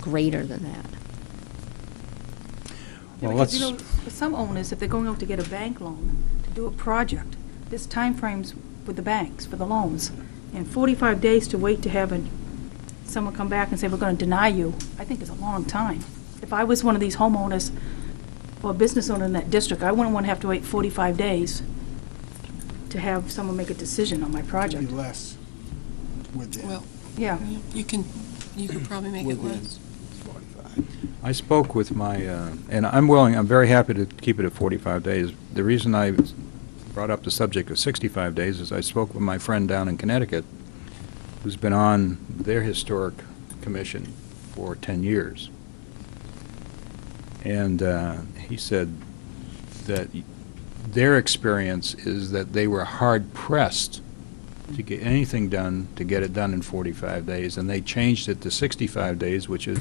greater than that. Well, Because, you let's, know, for some owners, if they're going out to get a bank loan to do a project, there's timeframes with the banks for the loans. And 45 days to wait to have someone come back and say, we're going to deny you, I think is a long time. If I was one of these homeowners or business owner in that district, I wouldn't want to have to wait 45 days to have someone make a decision on my project. Maybe less with the Well, Yeah. you can probably make it Within. less. 45. I spoke with my, and I'm very happy to keep it at 45 days. The reason I brought up the subject of 65 days is I spoke with my friend down in Connecticut, who's been on their historic commission for 10 years. And he said that their experience is that they were hard-pressed to get anything done, to get it done in 45 days, and they changed it to 65 days, which is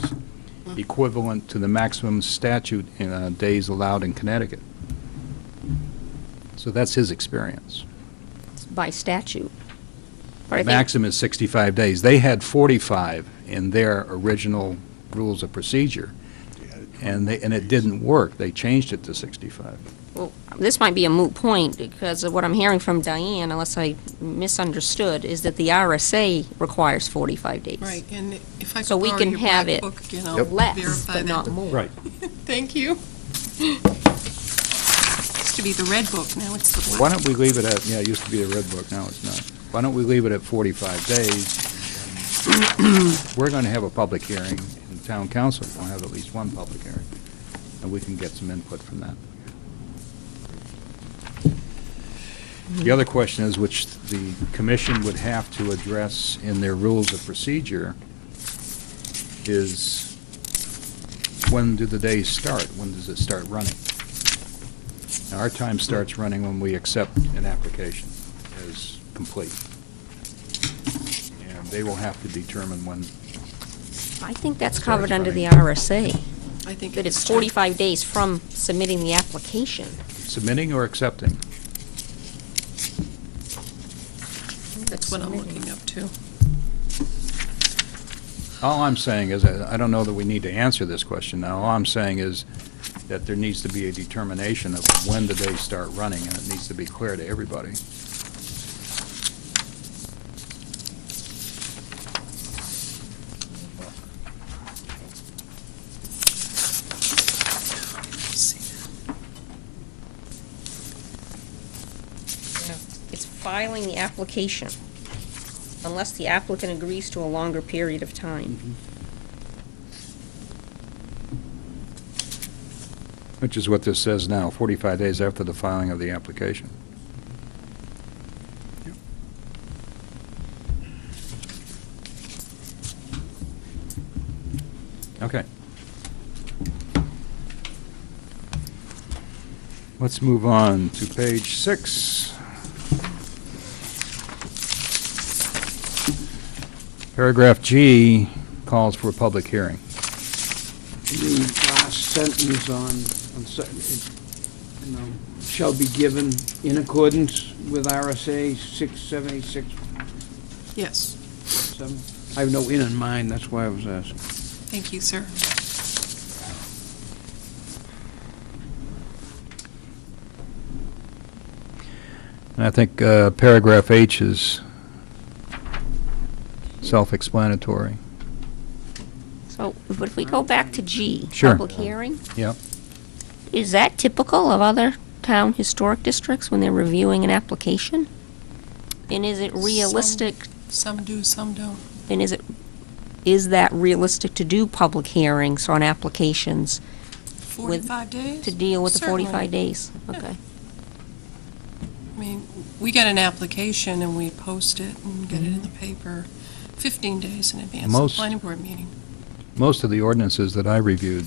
equivalent to the maximum statute in days allowed in Connecticut. So that's his experience. By statute. But I The think- maximum is 65 days. They had 45 in their original rules of procedure, and it didn't work. They changed it to 65. Well, this might be a moot point, because of what I'm hearing from Diane, unless I misunderstood, is that the RSA requires 45 days. Right, and if I So could we borrow can your have black it book again, I'll Yep. Less, verify but that. not more. Right. Thank you. Used to be the red book, now it's the black. Why don't we leave it at, yeah, it used to be a red book, now it's not. Why don't we leave it at 45 days? We're going to have a public hearing, and town council will have at least one public hearing, and we can get some input from that. The other question is, which the commission would have to address in their rules of procedure, is when do the days start? When does it start running? Now, our time starts running when we accept an application as complete. And they will have to determine when, I think that's Starts covered under the running. RSA, I think that it's true. 45 days from submitting the application. submitting or accepting. That's what I'm looking up to. All I'm saying is, I don't know that we need to answer this question now. All I'm saying is that there needs to be a determination of when the days start running, and it needs to be clear to everybody. It's filing the application, unless the applicant agrees to a longer period of time. Which is what this says now, 45 days after the filing of the application. Okay. Let's move on to page 6. Paragraph G calls for a public hearing. The last sentence shall be given in accordance with RSA 6786. Yes, I have no in mind, that's why I was asking. thank you, sir. And I think paragraph H is self-explanatory. So, but if we go back to G, Sure. public hearing, Yep. is that typical of other town historic districts when they're reviewing an application? And is it realistic, Some do, some don't. and is that realistic to do public hearings on applications 45 days? to deal with the Certainly. 45 days? Yeah. Okay. I mean, we get an application and we post it and get it in the paper 15 days in advance of the Most- planning board meeting. Most of the ordinances that I reviewed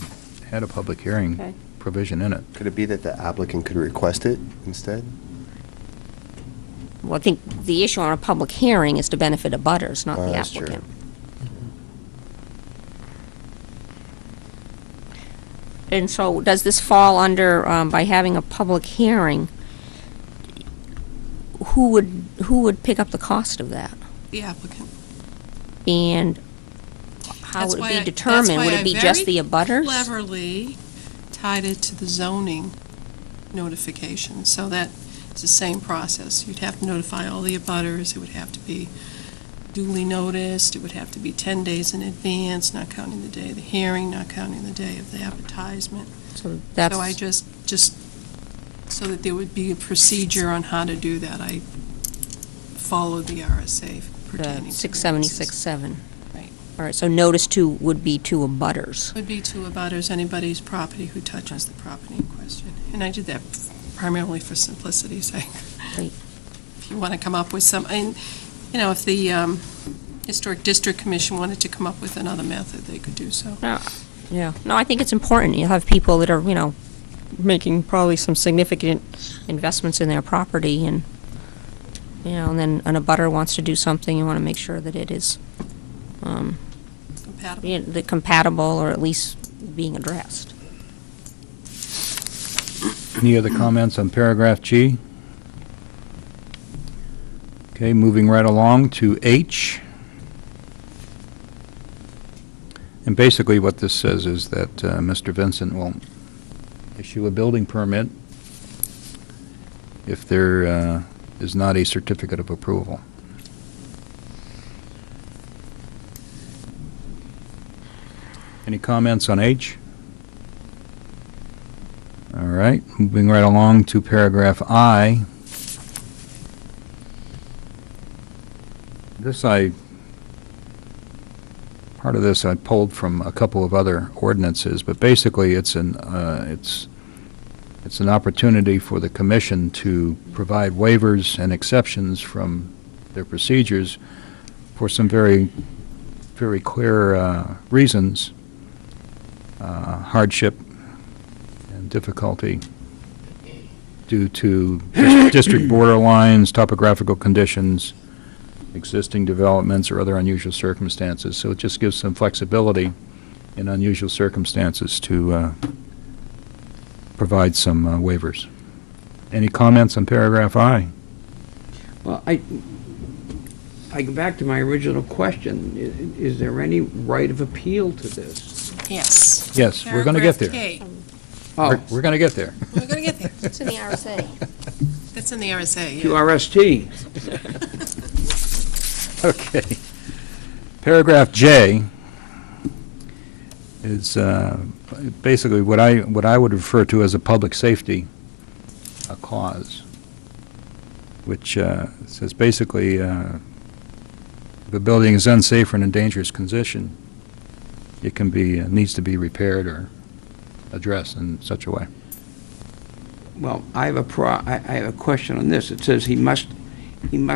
had a public hearing Okay. provision in it. Could it be that the applicant could request it instead? Well, I think the issue on a public hearing is to benefit abutters, not the That's true. applicant. And so, does this fall under, by having a public hearing, who would pick up the cost of that? The applicant. And how That's would why it I- be determined? Would it be just the That's why I abutters? very cleverly tied it to the zoning notification, so that it's the same process. You'd have to notify all the abutters, it would have to be duly noticed, it would have to be 10 days in advance, not counting the day of the hearing, not counting the day of the advertisement. So that's. So I just, so that there would be a procedure on how to do that, I followed the RSA pertaining to. 676.7. Right. All right, so notice would be to abutters. Would be to abutters, anybody's property who touches the property in question. And I did that primarily for simplicity's sake. Right. If you want to come up with some, and, if the Historic District Commission wanted to come up with another method, they could do so. Yeah, no, I think it's important. You have people that are, making probably some significant investments in their property, and, and then an abutter wants to do something, you want to make sure that it is Compatible. compatible, or at least being addressed. Any other comments on paragraph G? Okay, moving right along to H. And basically what this says is that Mr. Vincent will issue a building permit if there is not a certificate of approval. Any comments on H? All right, moving right along to paragraph I. Part of this I pulled from a couple of other ordinances, but basically it's an opportunity for the commission to provide waivers and exceptions from their procedures for some very, very clear reasons, hardship and difficulty due to district borderlines, topographical conditions, existing developments, or other unusual circumstances. So it just gives some flexibility in unusual circumstances to provide some waivers. Any comments on paragraph I? Well, I go back to my original question. Is there any right of appeal to this? Yes. Yes, we're going to get there. Paragraph K. Oh, We're going to get there. We're going to get there. It's in the RSA. That's in the RSA, yeah. QRST. Okay. Paragraph J is basically what I would refer to as a public safety clause, which says basically the building is unsafe or in a dangerous condition, it can be needs to be repaired or addressed in such a way. Well, I have a question on this. It says he must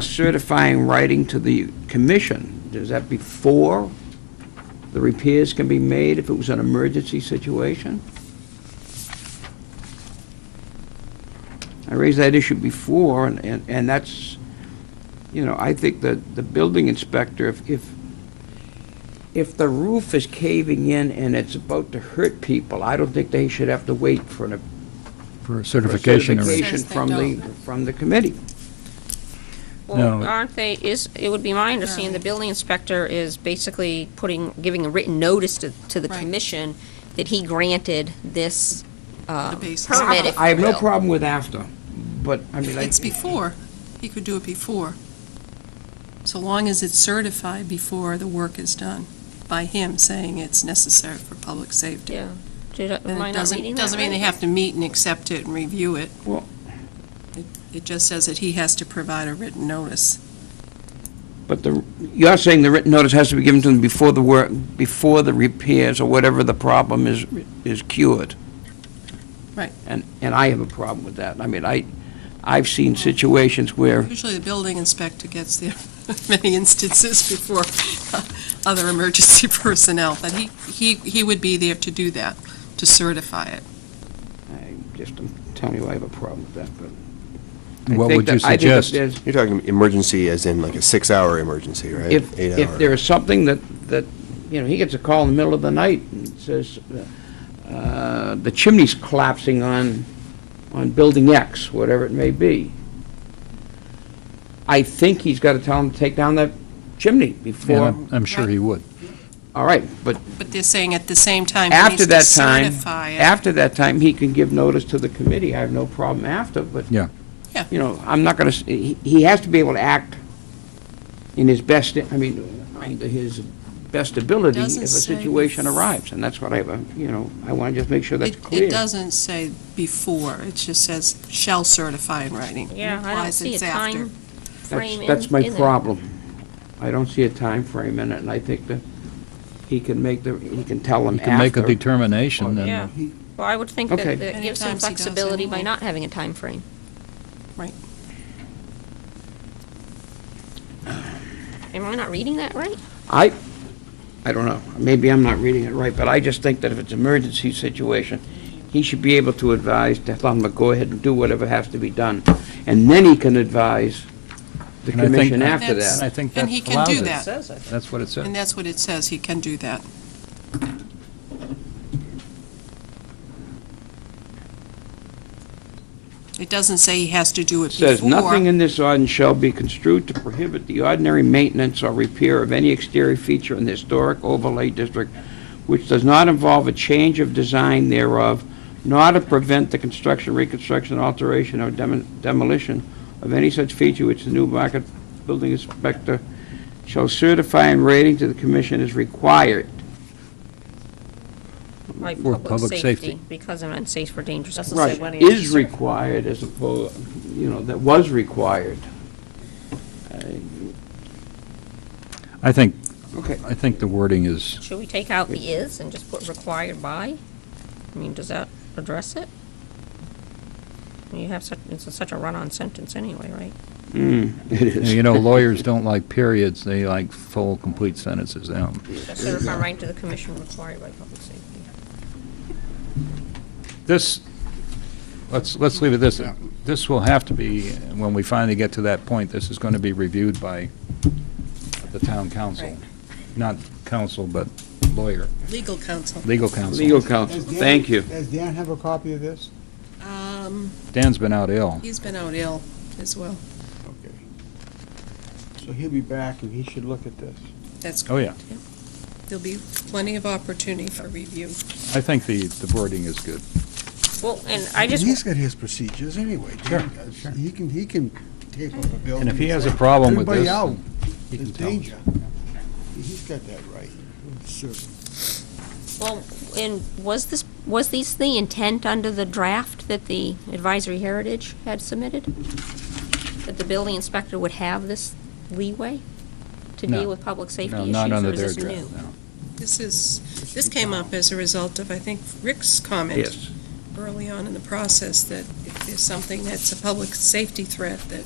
certify in writing to the commission. Is that before the repairs can be made if it was an emergency situation? I raised that issue before, and that's, I think that the building inspector, if the roof is caving in and it's about to hurt people, I don't think they should have to wait for Certification. Says they from the committee. Well, No. aren't they, it would be my understanding, the building inspector is basically giving a written notice to the Right. commission that he granted this The basis. permit, if I have you no will. problem with after, but, I mean, It's before. He could do it before. So long as it's certified before the work is done by him saying it's necessary for public safety. Yeah. And Am I it not reading that doesn't mean they right? have to meet and accept it and review it. Well- It just says that he has to provide a written notice. But you're saying the written notice has to be given to them before the work, before the repairs or whatever the problem is cured. Right. And I have a problem with that. I mean, I've seen situations where, Usually the building inspector gets there many instances before other emergency personnel, but he would be there to do that, to certify it. I'm telling you, I have a problem with that, but. What would you suggest? You're talking emergency as in like a 6-hour emergency, right? If 8-hour. there is something that, he gets a call in the middle of the night and says, the chimney's collapsing on building X, whatever it may be. I think he's got to tell him to take down that chimney before, And I'm sure he would. all right, but But they're saying at the same time, he after needs to that time, certify it. after that time, he can give notice to the committee. I have no problem after, but, Yeah. Yeah. I'm not going to, he has to be able to act in his best, I mean, his best ability if a Doesn't say situation arrives, and that's what I want to just make sure that's clear. It doesn't say before, it just says shall certify in writing. Yeah, I don't Implies see a it's after. time frame in. That's my in there. problem. I don't see a time frame in it, and I think that he can tell them You can make a after. determination, Yeah. and Well, I would think that Okay. that gives some Many times he does flexibility by anyway. not having a time frame. Right. Am I not reading that right? I don't know, maybe I'm not reading it right, but I just think that if it's an emergency situation, he should be able to advise, to tell them to go ahead and do whatever has to be done. And then he can advise the And I think- commission after That's- I that. think And that he can allows do it. that. That's what it says. And that's what it says, he can do that. It doesn't say he has to do it before. Says, nothing in this ordinance shall be construed to prohibit the ordinary maintenance or repair of any exterior feature in the historic overlay district which does not involve a change of design thereof, nor to prevent the construction, reconstruction, alteration, or demolition of any such feature which the new market building inspector shall certify and rating to the commission is required. Like For public public safety, safety. because of unsafe for dangerous. Doesn't say Right, when he has to is certify. required as opposed, that was required. I think, Okay. I think the wording is, Should we take out the is and just put required by? I mean, does that address it? You have such, it's such a run-on sentence anyway, right? It is. you know, lawyers don't like periods, they like full, complete sentences. They don't- Shall certify right to the commission required by public safety. This, let's leave it this. This will have to be, when we finally get to that point, this is going to be reviewed by the town council. Right. Not council, but lawyer, Legal counsel. legal counsel. Legal counsel, Does Dan- thank you. Does Dan have a copy of this? Dan's been out ill. He's been out ill as well. Okay. So he'll be back and he should look at this. That's Oh, yeah. correct. Yep. There'll be plenty of opportunity for review. I think the wording is good. Well, and I just, He's got his procedures anyway. Dan does. sure. He can tape up a building. And if he has say, a problem with "Everybody this, out. he There's can tell us." danger. He's got that right. Certainly. well, and was these the intent under the draft that the Advisory Heritage had submitted? That the building inspector would have this leeway to No. deal with public safety No, issues, not under or is their this draft, new? no. This came up as a result of, I think, Rick's comment. Yes. Early on in the process, that if there's something that's a public safety threat, that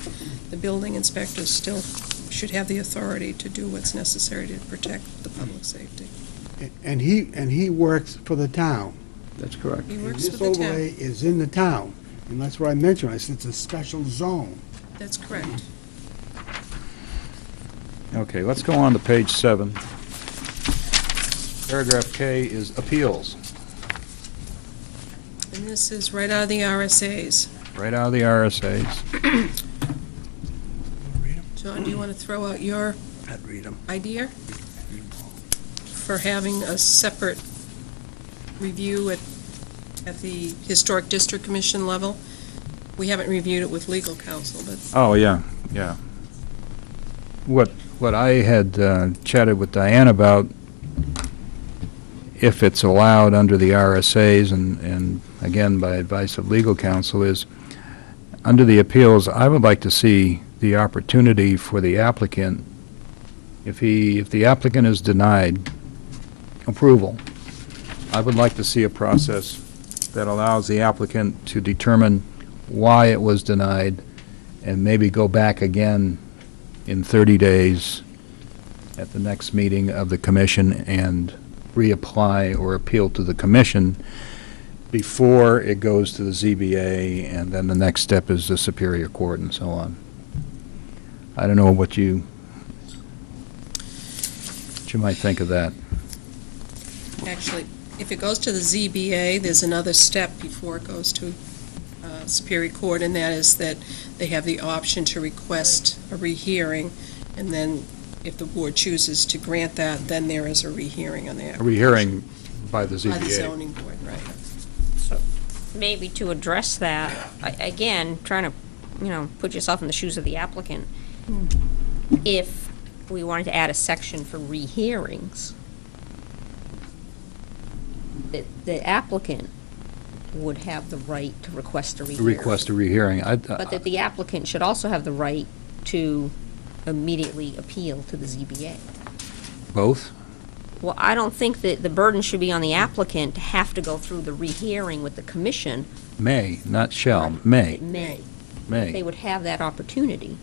the building inspector still should have the authority to do what's necessary to protect the public safety. And he works for the town. That's correct. He And works for this the overlay town. is in the town. And that's what I mentioned. I said it's a special zone. That's correct. Okay, let's go on to page 7. Paragraph K is appeals, And this is right out of the RSAs. right out of the RSAs. John, do you want to throw out your I'd read them. idea for having a separate review at the Historic District Commission level? We haven't reviewed it with legal counsel, but Oh, yeah, yeah. What I had chatted with Diane about, if it's allowed under the RSAs, and again, by advice of legal counsel, is, under the appeals, I would like to see the opportunity for the applicant, if the applicant is denied approval, I would like to see a process that allows the applicant to determine why it was denied, and maybe go back again in 30 days at the next meeting of the commission and reapply or appeal to the commission before it goes to the ZBA, and then the next step is the Superior Court and so on. I don't know what you might think of that. actually, if it goes to the ZBA, there's another step before it goes to Superior Court, and that is that they have the option to request a rehearing, and then if the board chooses to grant that, then there is a rehearing on the A application. rehearing by the By the ZBA. zoning board, right. So maybe to address that, again, trying to, put yourself in the shoes of the applicant. If we wanted to add a section for rehearings, the applicant would have the right to request a rehearing. Request a rehearing. But that the applicant should also have the right to immediately appeal to the ZBA. Both? Well, I don't think that the burden should be on the applicant to have to go through the rehearing with the commission. May, not shall, may. It may. May. They would have that opportunity.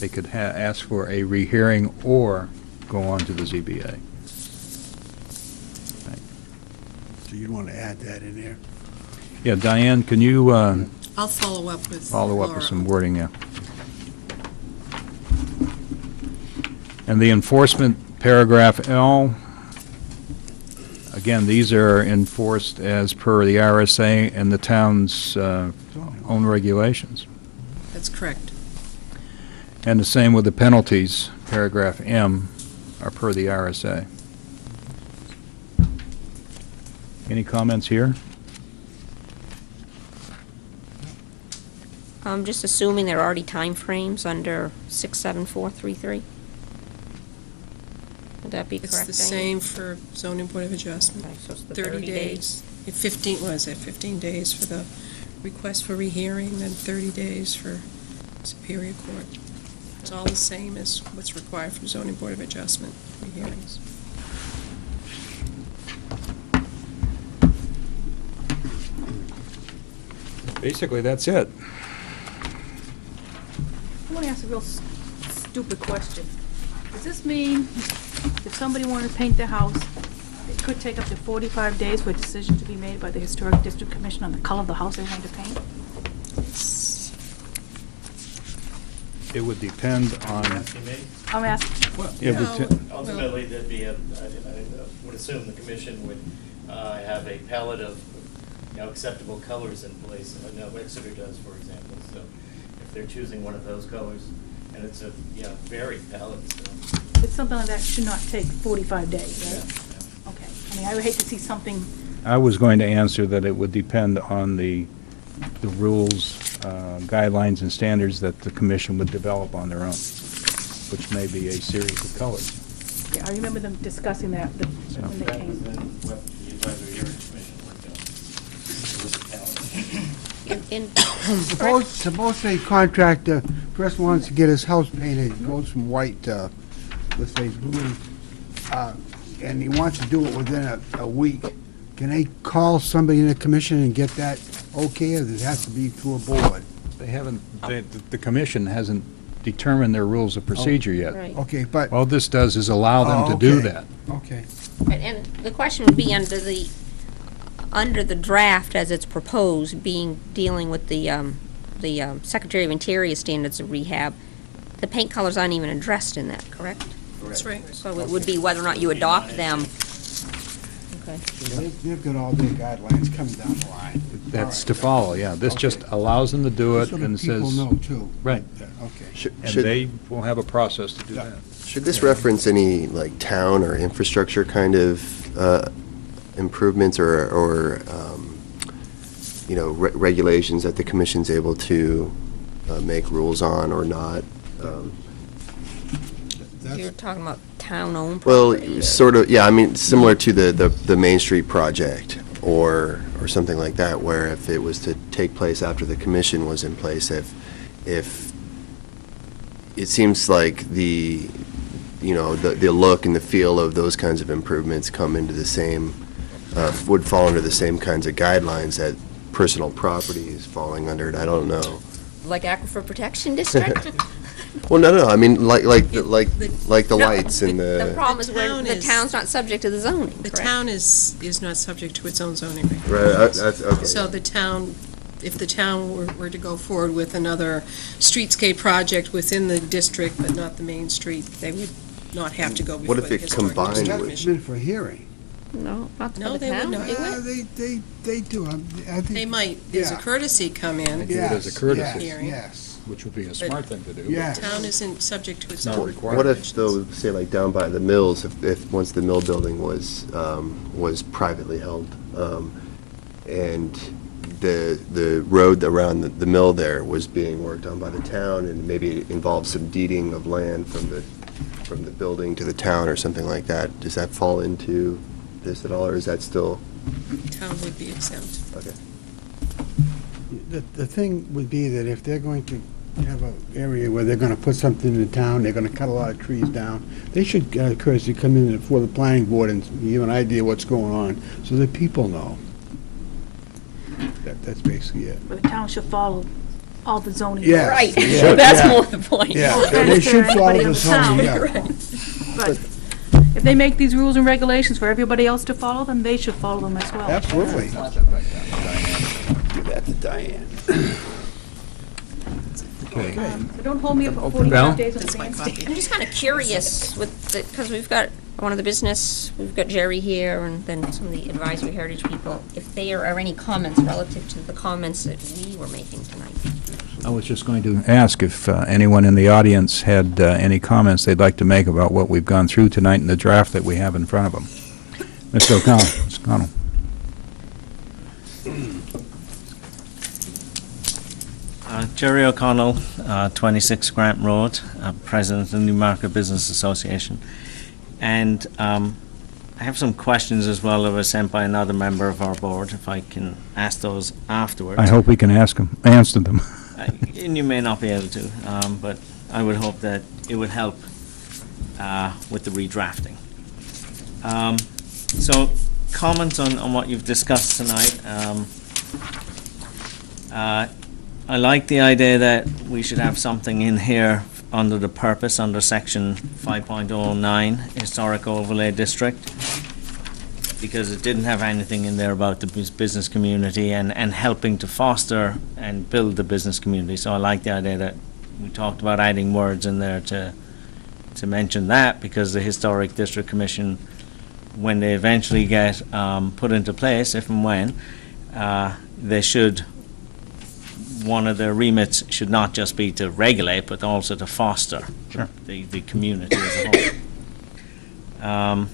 They could ask for a rehearing or go on to the ZBA. So you'd want to add that in there? Yeah, Diane, can you I'll follow up with follow up Laura. with some wording, yeah? And the enforcement, paragraph L, again, these are enforced as per the RSA and the town's own regulations. That's correct. And the same with the penalties, paragraph M, are per the RSA. Any comments here? I'm just assuming there are already timeframes under 67433. Would that be correct? It's the Diane? same for zoning board of adjustment. Okay, so it's the 30 days. 15, what is it, 15 days for the request for rehearing, then 30 days for Superior Court. It's all the same as what's required from zoning board of adjustment rehearings. Basically, that's it. I want to ask a real stupid question. Does this mean if somebody wanted to paint their house, it could take up to 45 days for a decision to be made by the Historic District Commission on the color of the house they wanted to paint? It would depend on, I'm asking. it would No. te- Ultimately, there'd be I would assume the commission would have a palette of, acceptable colors in place. I know Exeter does, for example, so if they're choosing one of those colors, and it's a, varied palette, so. It's something like that should not take 45 days, right? Okay. I mean, I would hate to see something, I was going to answer that it would depend on the rules, guidelines, and standards that the commission would develop on their own, which may be a series of colors. yeah, I remember them discussing that when they That was came. then what the advisory hearing commission worked on. Suppose a contractor first wants to get his house painted, goes from white to, let's say, blue, and he wants to do it within a week. Can they call somebody in the commission and get that okay, or does it have to be through a board? They haven't, the commission hasn't determined their rules of procedure yet. Right. Okay, but, All this does is allow them to do okay. that. okay. And the question would be under the draft as it's proposed, dealing with the Secretary of Interior standards of rehab, the paint colors aren't even addressed in that, correct? That's right. So it would be whether or not you adopt them. Okay. They've got all their guidelines coming down the line. That's to follow, yeah. This just allows them to do it So the and people says, know, too. right. Okay. And Should, they will have a process to do that. should this reference any, like, town or infrastructure kind of improvements or regulations that the commission's able to make rules on or not? You're talking about town-owned Well, property? sort of, yeah, I mean, similar to the Main Street project or something like that, where if it was to take place after the commission was in place, if it seems like the look and the feel of those kinds of improvements come into the same, would fall under the same kinds of guidelines that personal property is falling under, I don't know. Like Aquifer Protection District? Well, no, I mean, like the lights and The problem is where town the is- town's not subject to the zoning, The correct? town is not subject to its own zoning regulations. Right, that's, okay. So the town, if the town were to go forward with another streetscape project within the district, but not the main street, they would not have to go before What if the it Historic combined District with- It's Commission. been for hearing. No, not No, for the they would town, not. do it? They do. I think. They might, as a Yeah. courtesy, come in. do it as a courtesy. Yes, yes, Which would be a smart thing to do. but yes. The town isn't subject to its not own required. What if, regulations. though, say like down by the mills, if once the mill building was privately held, and the road around the mill there was being worked on by the town, and maybe it involved some deeding of land from the from the building to the town or something like that, does that fall into this at all, or is that still, Town would be exempt. okay? The thing would be that if they're going to have an area where they're gonna put something in the town, they're gonna cut a lot of trees down, they should, courtesy, come in before the planning board and give an idea what's going on, so that people know. That's basically it. But the town should follow all the zoning. Yes. Right, Yeah. that's Yeah. more the point. Yeah, No they offense should to follow anybody the in the town. zoning, yeah. But if they make these rules and regulations for everybody else to follow them, they should follow them as well. Absolutely. Give that to Diane. Okay. So don't hold me up for Val? 45 days of That's my advance. copy. I'm just kind of curious with the, because we've got one of the business, we've got Jerry here, and then some of the advisory heritage people, if there are any comments relative to the comments that we were making tonight. I was just going to ask if anyone in the audience had any comments they'd like to make about what we've gone through tonight and the draft that we have in front of them. Mr. O'Connell. Mr. O'Connell. Jerry O'Connell, 26 Grant Road, President of the Newmarket Business Association. And I have some questions as well that were sent by another member of our board, if I can ask those afterwards. I hope we can answer them. And you may not be able to, but I would hope that it would help with the redrafting. So, comments on what you've discussed tonight. I like the idea that we should have something in here under the purpose, under section 5.09, Historic Overlay District, because it didn't have anything in there about the business community and helping to foster and build the business community. So I like the idea that we talked about adding words in there to mention that, because the Historic District Commission, when they eventually get put into place, if and when, they should, one of their remits should not just be to regulate, but also to foster the community as a whole.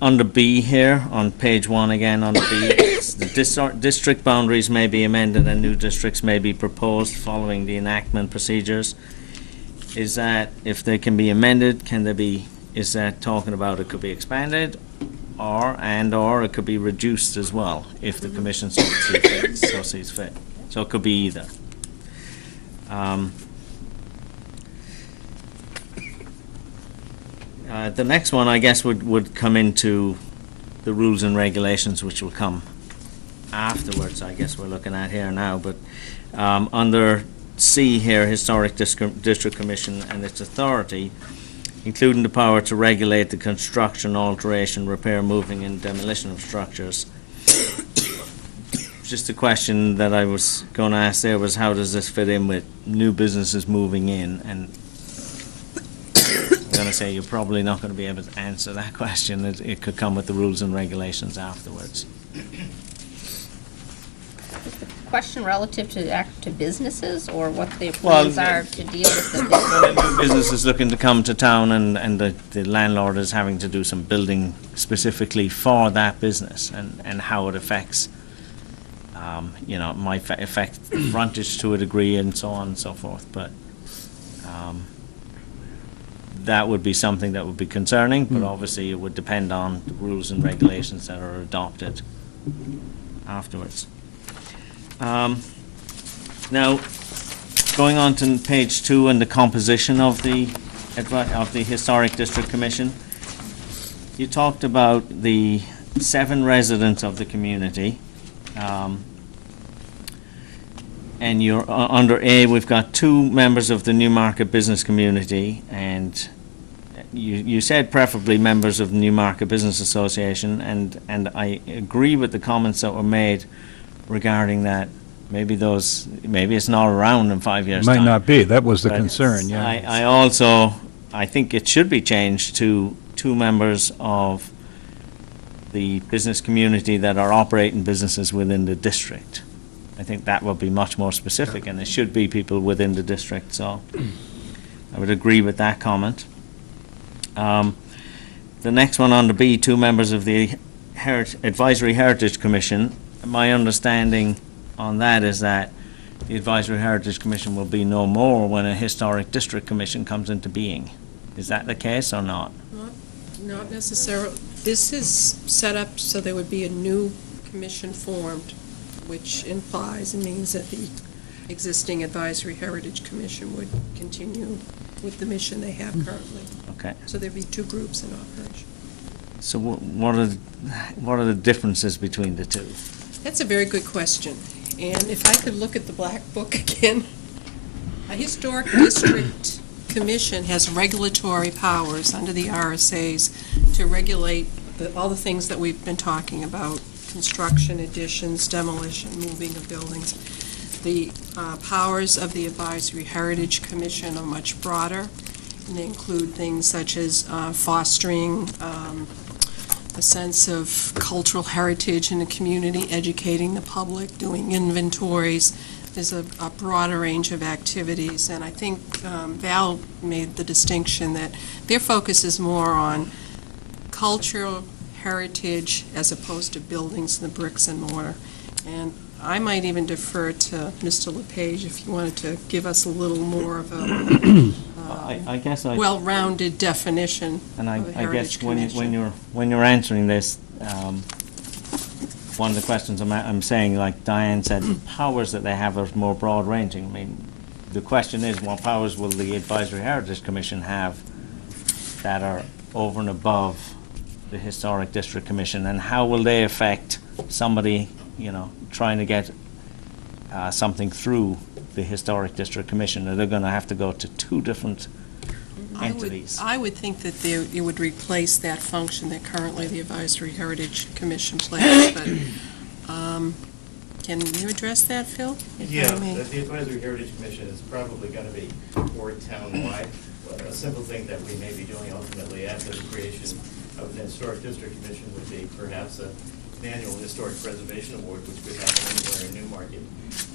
Under B here, on page 1 again, under B, the district boundaries may be amended and new districts may be proposed following the enactment procedures. Is that, if they can be amended, can they be, is that talking about it could be expanded, or it could be reduced as well, if the commission so sees fit. So it could be either. The next one, I guess, would come into the rules and regulations, which will come afterwards, I guess we're looking at here now, but under C here, Historic District Commission and its authority, including the power to regulate the construction, alteration, repair, moving, and demolition of structures. Just a question that I was going to ask there was, how does this fit in with new businesses moving in? And I'm going to say you're probably not going to be able to answer that question. It could come with the rules and regulations afterwards. Question relative to businesses, or what the plans are to deal with the business? When a new business is looking to come to town and the landlord is having to do some building specifically for that business, and how it affects, it might affect frontage to a degree and so on and so forth, but that would be something that would be concerning, but obviously it would depend on the rules and regulations that are adopted afterwards. Now, going on to page 2 and the composition of the Historic District Commission, you talked about the 7 residents of the community, and you're under A, we've got 2 members of the Newmarket business community, and you said preferably members of the Newmarket Business Association, and I agree with the comments that were made regarding that. Maybe it's not around in 5 years' time. Might not be. That was the But concern, yeah. I think it should be changed to 2 members of the business community that are operating businesses within the district. I think that would be much more specific, and it should be people within the district, so I would agree with that comment. The next one on the B, 2 members of the Advisory Heritage Commission. My understanding on that is that the Advisory Heritage Commission will be no more when a Historic District Commission comes into being. Is that the case or not? Not necessarily. This is set up so there would be a new commission formed, which implies and means that the existing Advisory Heritage Commission would continue with the mission they have currently. Okay. So there'd be two groups in operation. So what are the differences between the two? That's a very good question. And if I could look at the Black Book again, a Historic District Commission has regulatory powers under the RSAs to regulate all the things that we've been talking about, construction, additions, demolition, moving of buildings. The powers of the Advisory Heritage Commission are much broader, and they include things such as fostering a sense of cultural heritage in the community, educating the public, doing inventories. There's a broader range of activities, and I think Val made the distinction that their focus is more on cultural heritage as opposed to buildings and the bricks and mortar. And I might even defer to Mr. LePage if you wanted to give us a little more of a I guess well-rounded definition and of a I heritage guess commission. when you're answering this, one of the questions I'm saying, like Diane said, powers that they have are more broad-ranging. I mean, the question is, what powers will the Advisory Heritage Commission have that are over and above the Historic District Commission, and how will they affect somebody, trying to get something through the Historic District Commission? Are they going to have to go to two different entities? I would think that it would replace that function that currently the Advisory Heritage Commission plays, but can you address that, Phil? If Yeah, I may? the Advisory Heritage Commission is probably going to be more town-wide. A simple thing that we may be doing ultimately after the creation of the Historic District Commission would be perhaps an annual Historic Preservation Award, which could happen anywhere in Newmarket.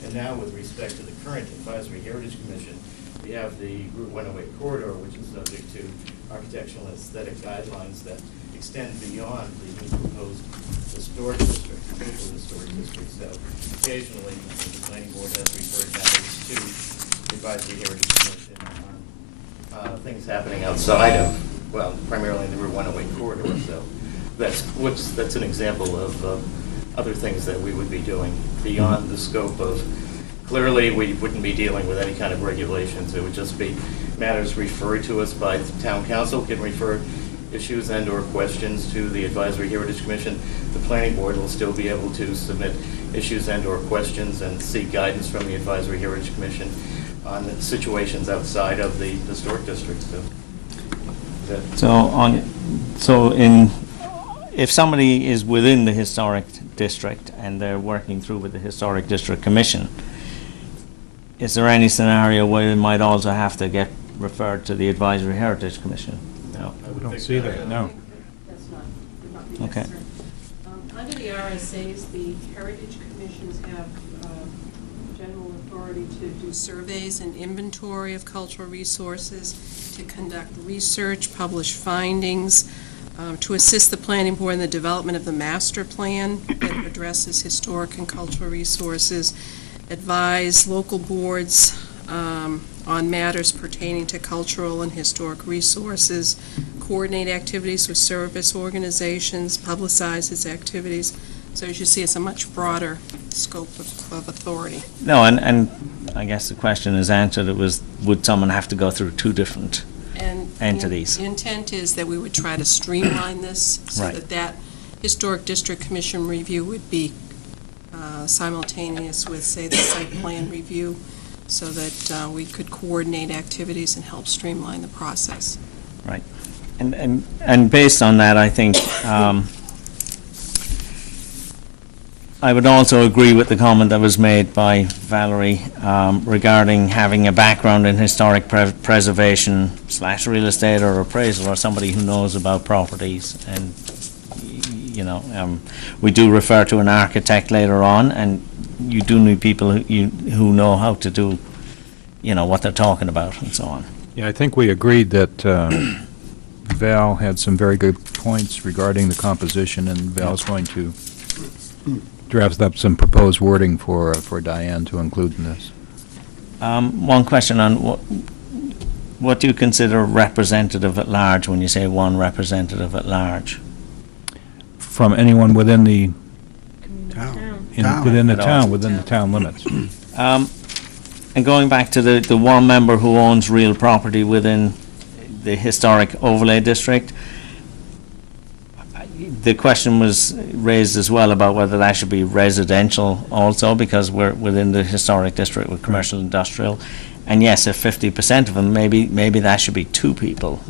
And now, with respect to the current Advisory Heritage Commission, we have the Route 108 corridor, which is subject to architectural and aesthetic guidelines that extend beyond the new proposed historic district, local historic district. So occasionally, the planning board has referred matters to the Advisory Heritage Commission on things happening outside of, well, primarily in the Route 108 corridor. So that's an example of other things that we would be doing beyond the scope of. Clearly, we wouldn't be dealing with any kind of regulations. It would just be matters referred to us by the town council, can refer issues and/or questions to the Advisory Heritage Commission. The planning board will still be able to submit issues and/or questions and seek guidance from the Advisory Heritage Commission on situations outside of the historic district. If somebody is within the Historic District and they're working through with the Historic District Commission, is there any scenario where they might also have to get referred to the Advisory Heritage Commission? No. We don't see that, no. That's not Okay. necessary. Under the RSAs, the Heritage Commissions have general authority to do surveys and inventory of cultural resources, to conduct research, publish findings, to assist the planning board in the development of the master plan that addresses historic and cultural resources, advise local boards on matters pertaining to cultural and historic resources, coordinate activities with service organizations, publicize its activities. So as you see, it's a much broader scope of authority. No, and I guess the question is answered. It was, would someone have to go through two different And entities? The intent is that we would try to streamline this so Right. that Historic District Commission review would be simultaneous with, say, the site plan review, so that we could coordinate activities and help streamline the process. Right. And based on that, I think I would also agree with the comment that was made by Valerie regarding having a background in historic preservation / real estate or appraisal, or somebody who knows about properties. And we do refer to an architect later on, and you do need people who know how to do, what they're talking about and so on. Yeah, I think we agreed that Val had some very good points regarding the composition, and Val's going to draft up some proposed wording for Diane to include in this. One question on what do you consider representative at large when you say one representative at large? From anyone within the, Town. within the At all. town, within the town limits. And going back to the one member who owns real property within the historic overlay district, the question was raised as well about whether that should be residential also, because we're within the historic district with commercial industrial. And yes, if 50% of them, maybe that should be two people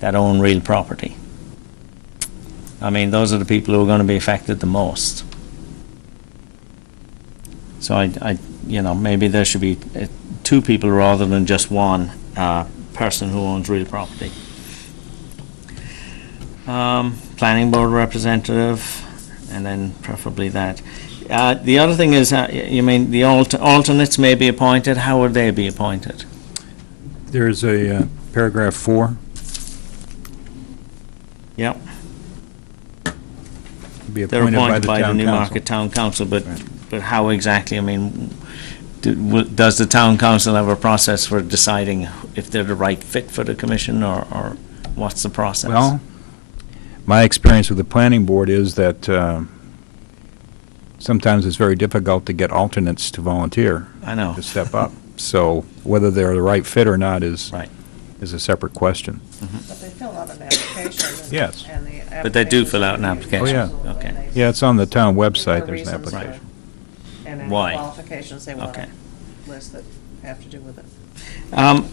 that own real property. I mean, those are the people who are going to be affected the most. So I maybe there should be two people rather than just one person who owns real property. Planning board representative, and then preferably that. The other thing is, you mean the alternates may be appointed. How would they be appointed? There's a paragraph 4. Yep. Be They're appointed by appointed the by the town council. Newmarket Town Council, but how exactly? I mean, does the town council have a process for deciding if they're the right fit for the commission, or what's the process? Well, my experience with the planning board is that sometimes it's very difficult to get alternates to volunteer. I know. To step up. So whether they're the right fit or not is Right. is a separate question. But they fill out an application. Yes. And the But they do application's fill out an reviewed by application. Oh, council, Okay. and they Yeah, it's on the town give website. their There's an reasons for- application. And any Why? qualifications they want Okay. to list that have to do with it.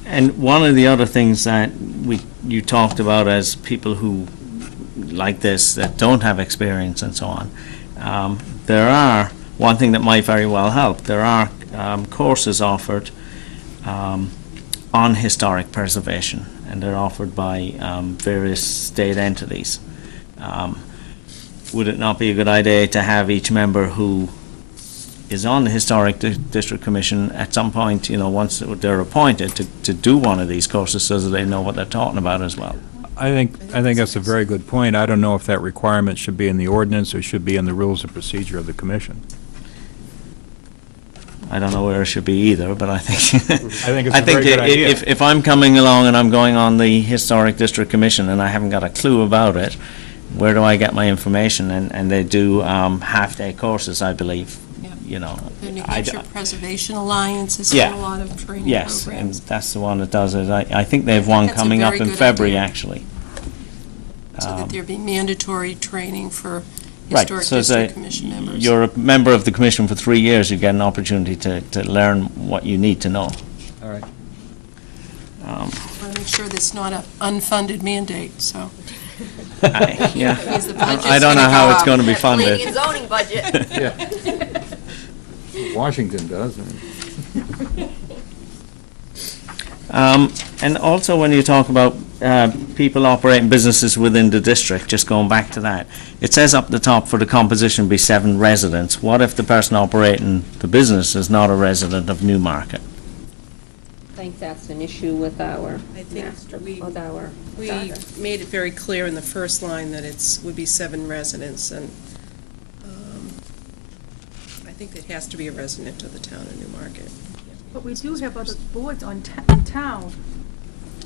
And one of the other things that you talked about as people who like this, that don't have experience and so on, one thing that might very well help, there are courses offered on historic preservation, and they're offered by various state entities. Would it not be a good idea to have each member who is on the Historic District Commission at some point, once they're appointed, to do one of these courses so that they know what they're talking about as well? I think that's a very good point. I don't know if that requirement should be in the ordinance or should be in the rules of procedure of the commission. I don't know where it should be either, but I think it's a very good idea. if I'm coming along and I'm going on the Historic District Commission and I haven't got a clue about it, where do I get my information? And they do half-day courses, I believe. The New Hampshire Preservation Alliance has Yeah. done a lot of training Yes, and programs. that's the one that does it. I think they have one That's a coming up very in good February, idea. actually. So that there be mandatory training for Right, Historic so District Commission members. you're a member of the commission for 3 years, you get an opportunity to learn what you need to know. All right. I want to make sure that's not an unfunded mandate, so. Yeah. Because the budget's I don't know gonna how go it's up. going to be Planning funded. and zoning budget. Yeah. Washington does. And also, when you talk about people operating businesses within the district, just going back to that, it says up the top for the composition be 7 residents. What if the person operating the business is not a resident of Newmarket? I think that's an issue with our I think master, we- with our We charter. made it very clear in the first line that would be 7 residents, and I think it has to be a resident of the town of Newmarket. But we do have other boards in town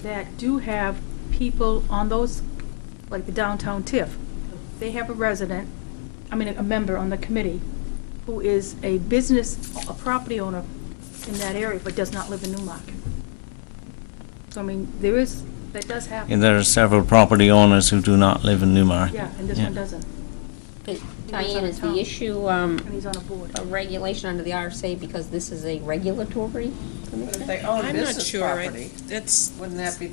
that do have people on those, like the downtown TIF. They have a resident, a member on the committee, who is a business, a property owner in that area, but does not live in Newmarket. So, that does happen. And there are several property owners who do not live in Newmarket. Yeah, and this one doesn't, But, lives Diane, on is town. the issue and he's on a board. a regulation under the RSA because this is a regulatory But if commission? they own I'm not business sure, property, that's, wouldn't that be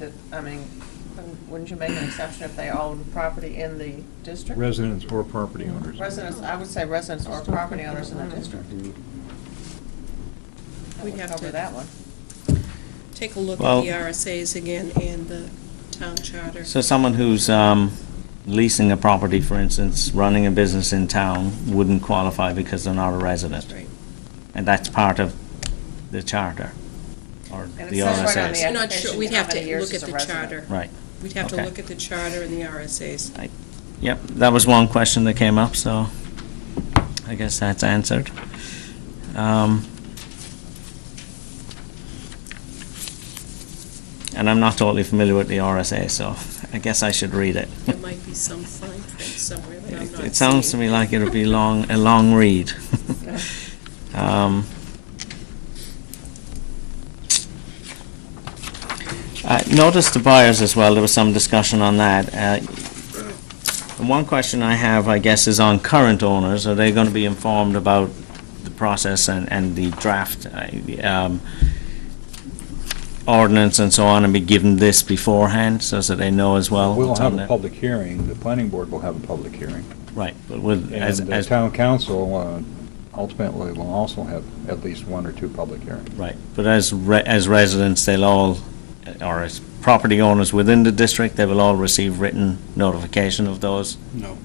wouldn't you make an exception if they own property in the district? Residents or property owners. Residents, I would say residents or property owners in the district. That We'd would have cover to- that one. take a look Well- at the RSA's again and the town charter. So someone who's leasing a property, for instance, running a business in town, wouldn't qualify because they're not a resident. Right. And that's part of the charter, or And it the says right on RSA's. the I'm not application sure, we'd how have many to years look as at a the resident. charter. Right. We'd have to Okay. look at the charter and the RSA's. Yep, that was one question that came up, so I guess that's answered. and I'm not totally familiar with the RSA, so I guess I should read it. There might be some fine print somewhere that I'm not It sounds to seeing. me like it would be a long read. Notice to buyers as well, there was some discussion on that. And one question I have, I guess, is on current owners. Are they going to be informed about the process and the draft ordinance and so on, and be given this beforehand so that they know as well? We'll what's have on a there? public hearing, the planning board will have a public hearing. Right, but with, And the as town council ultimately will also have at least 1 or 2 public hearings. right, but as residents, they'll all, or as property owners within the district, they will all receive written notification of those. No.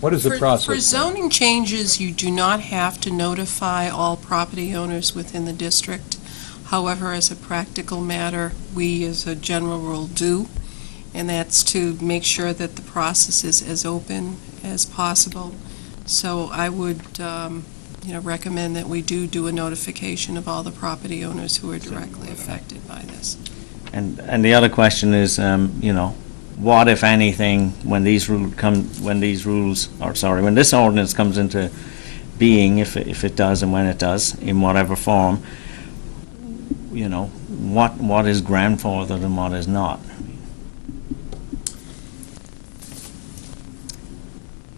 What is the process? For zoning changes, you do not have to notify all property owners within the district. However, as a practical matter, we as a general rule do, and that's to make sure that the process is as open as possible. So I would, recommend that we do a notification of all the property owners who are directly affected by this. And the other question is, what, if anything, when this ordinance comes into being, if it does and when it does, in whatever form, what is grandfathered and what is not?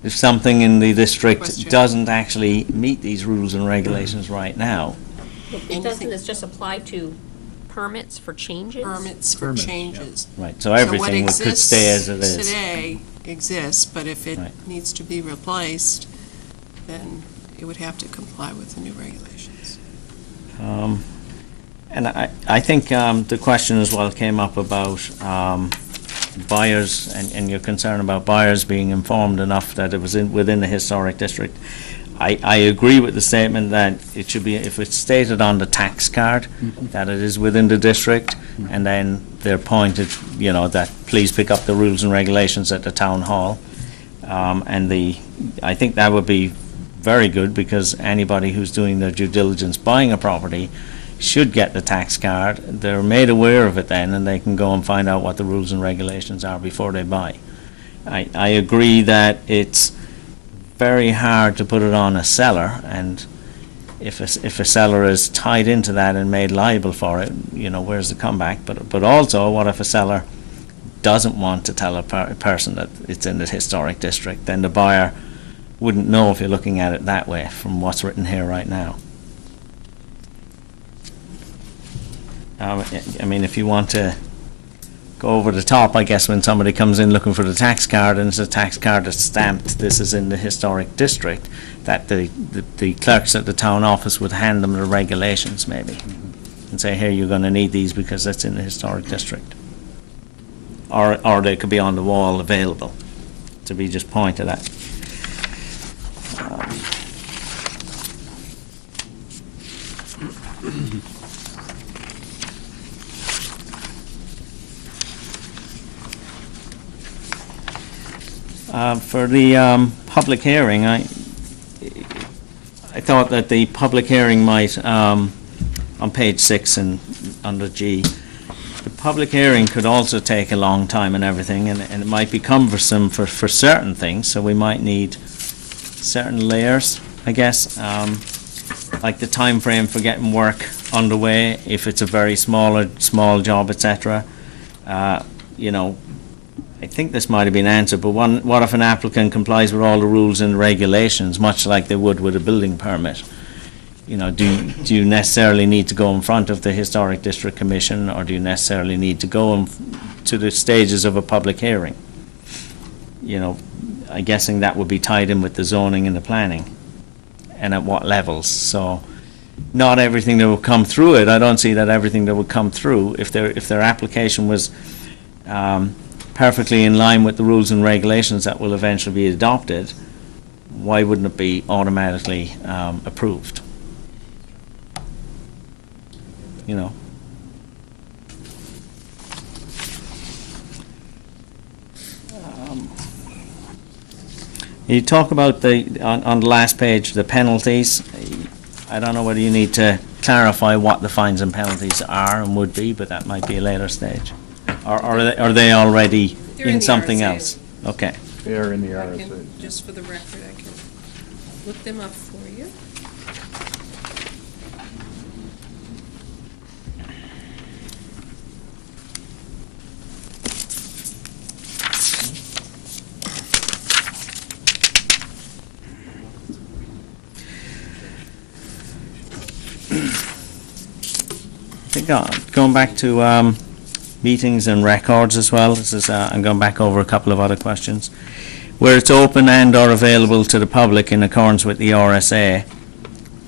If something in the district Question. doesn't actually meet these rules and regulations right now, It doesn't, this just apply to permits for changes? Permits for Permits, yeah. changes. right, so So what everything could stay as it exists is. today exists, but if it Right. needs to be replaced, then it would have to comply with the new regulations. And I think the question as well came up about buyers, and your concern about buyers being informed enough that it was within the historic district. I agree with the statement that it should be, if it's stated on the tax card, that it is within the district, and then they're pointed, that please pick up the rules and regulations at the town hall. I think that would be very good, because anybody who's doing their due diligence buying a property should get the tax card. They're made aware of it then, and they can go and find out what the rules and regulations are before they buy. I agree that it's very hard to put it on a seller, and if a seller is tied into that and made liable for it, where's the comeback? But also, what if a seller doesn't want to tell a person that it's in the historic district? Then the buyer wouldn't know if you're looking at it that way from what's written here right now. If you want to go over the top, I guess, when somebody comes in looking for the tax card and it's a tax card that's stamped, this is in the historic district, that the clerks at the town office would hand them the regulations maybe and say, here, you're going to need these because that's in the historic district. Or they could be on the wall available to be just pointed at. For the public hearing, I thought that the public hearing might, on page 6 and under G, the public hearing could also take a long time and everything, and it might be cumbersome for certain things, so we might need certain layers, I guess, like the time frame for getting work underway, if it's a very small job, etc. I think this might have been answered, but what if an applicant complies with all the rules and regulations, much like they would with a building permit? Do you necessarily need to go in front of the Historic District Commission, or do you necessarily need to go to the stages of a public hearing? I'm guessing that would be tied in with the zoning and the planning, and at what levels. So not everything that would come through it, I don't see that everything that would come through, if their application was perfectly in line with the rules and regulations that will eventually be adopted, why wouldn't it be automatically approved? You talk about on the last page, the penalties. I don't know whether you need to clarify what the fines and penalties are and would be, but that might be a later stage. Or are they already They're in in the something RSA. else? Okay. They're in the I RSA. can, just for the record, I can look them up for you. I think going back to meetings and records as well, this is, I'm going back over a couple of other questions. Where it's open and or available to the public in accordance with the RSA,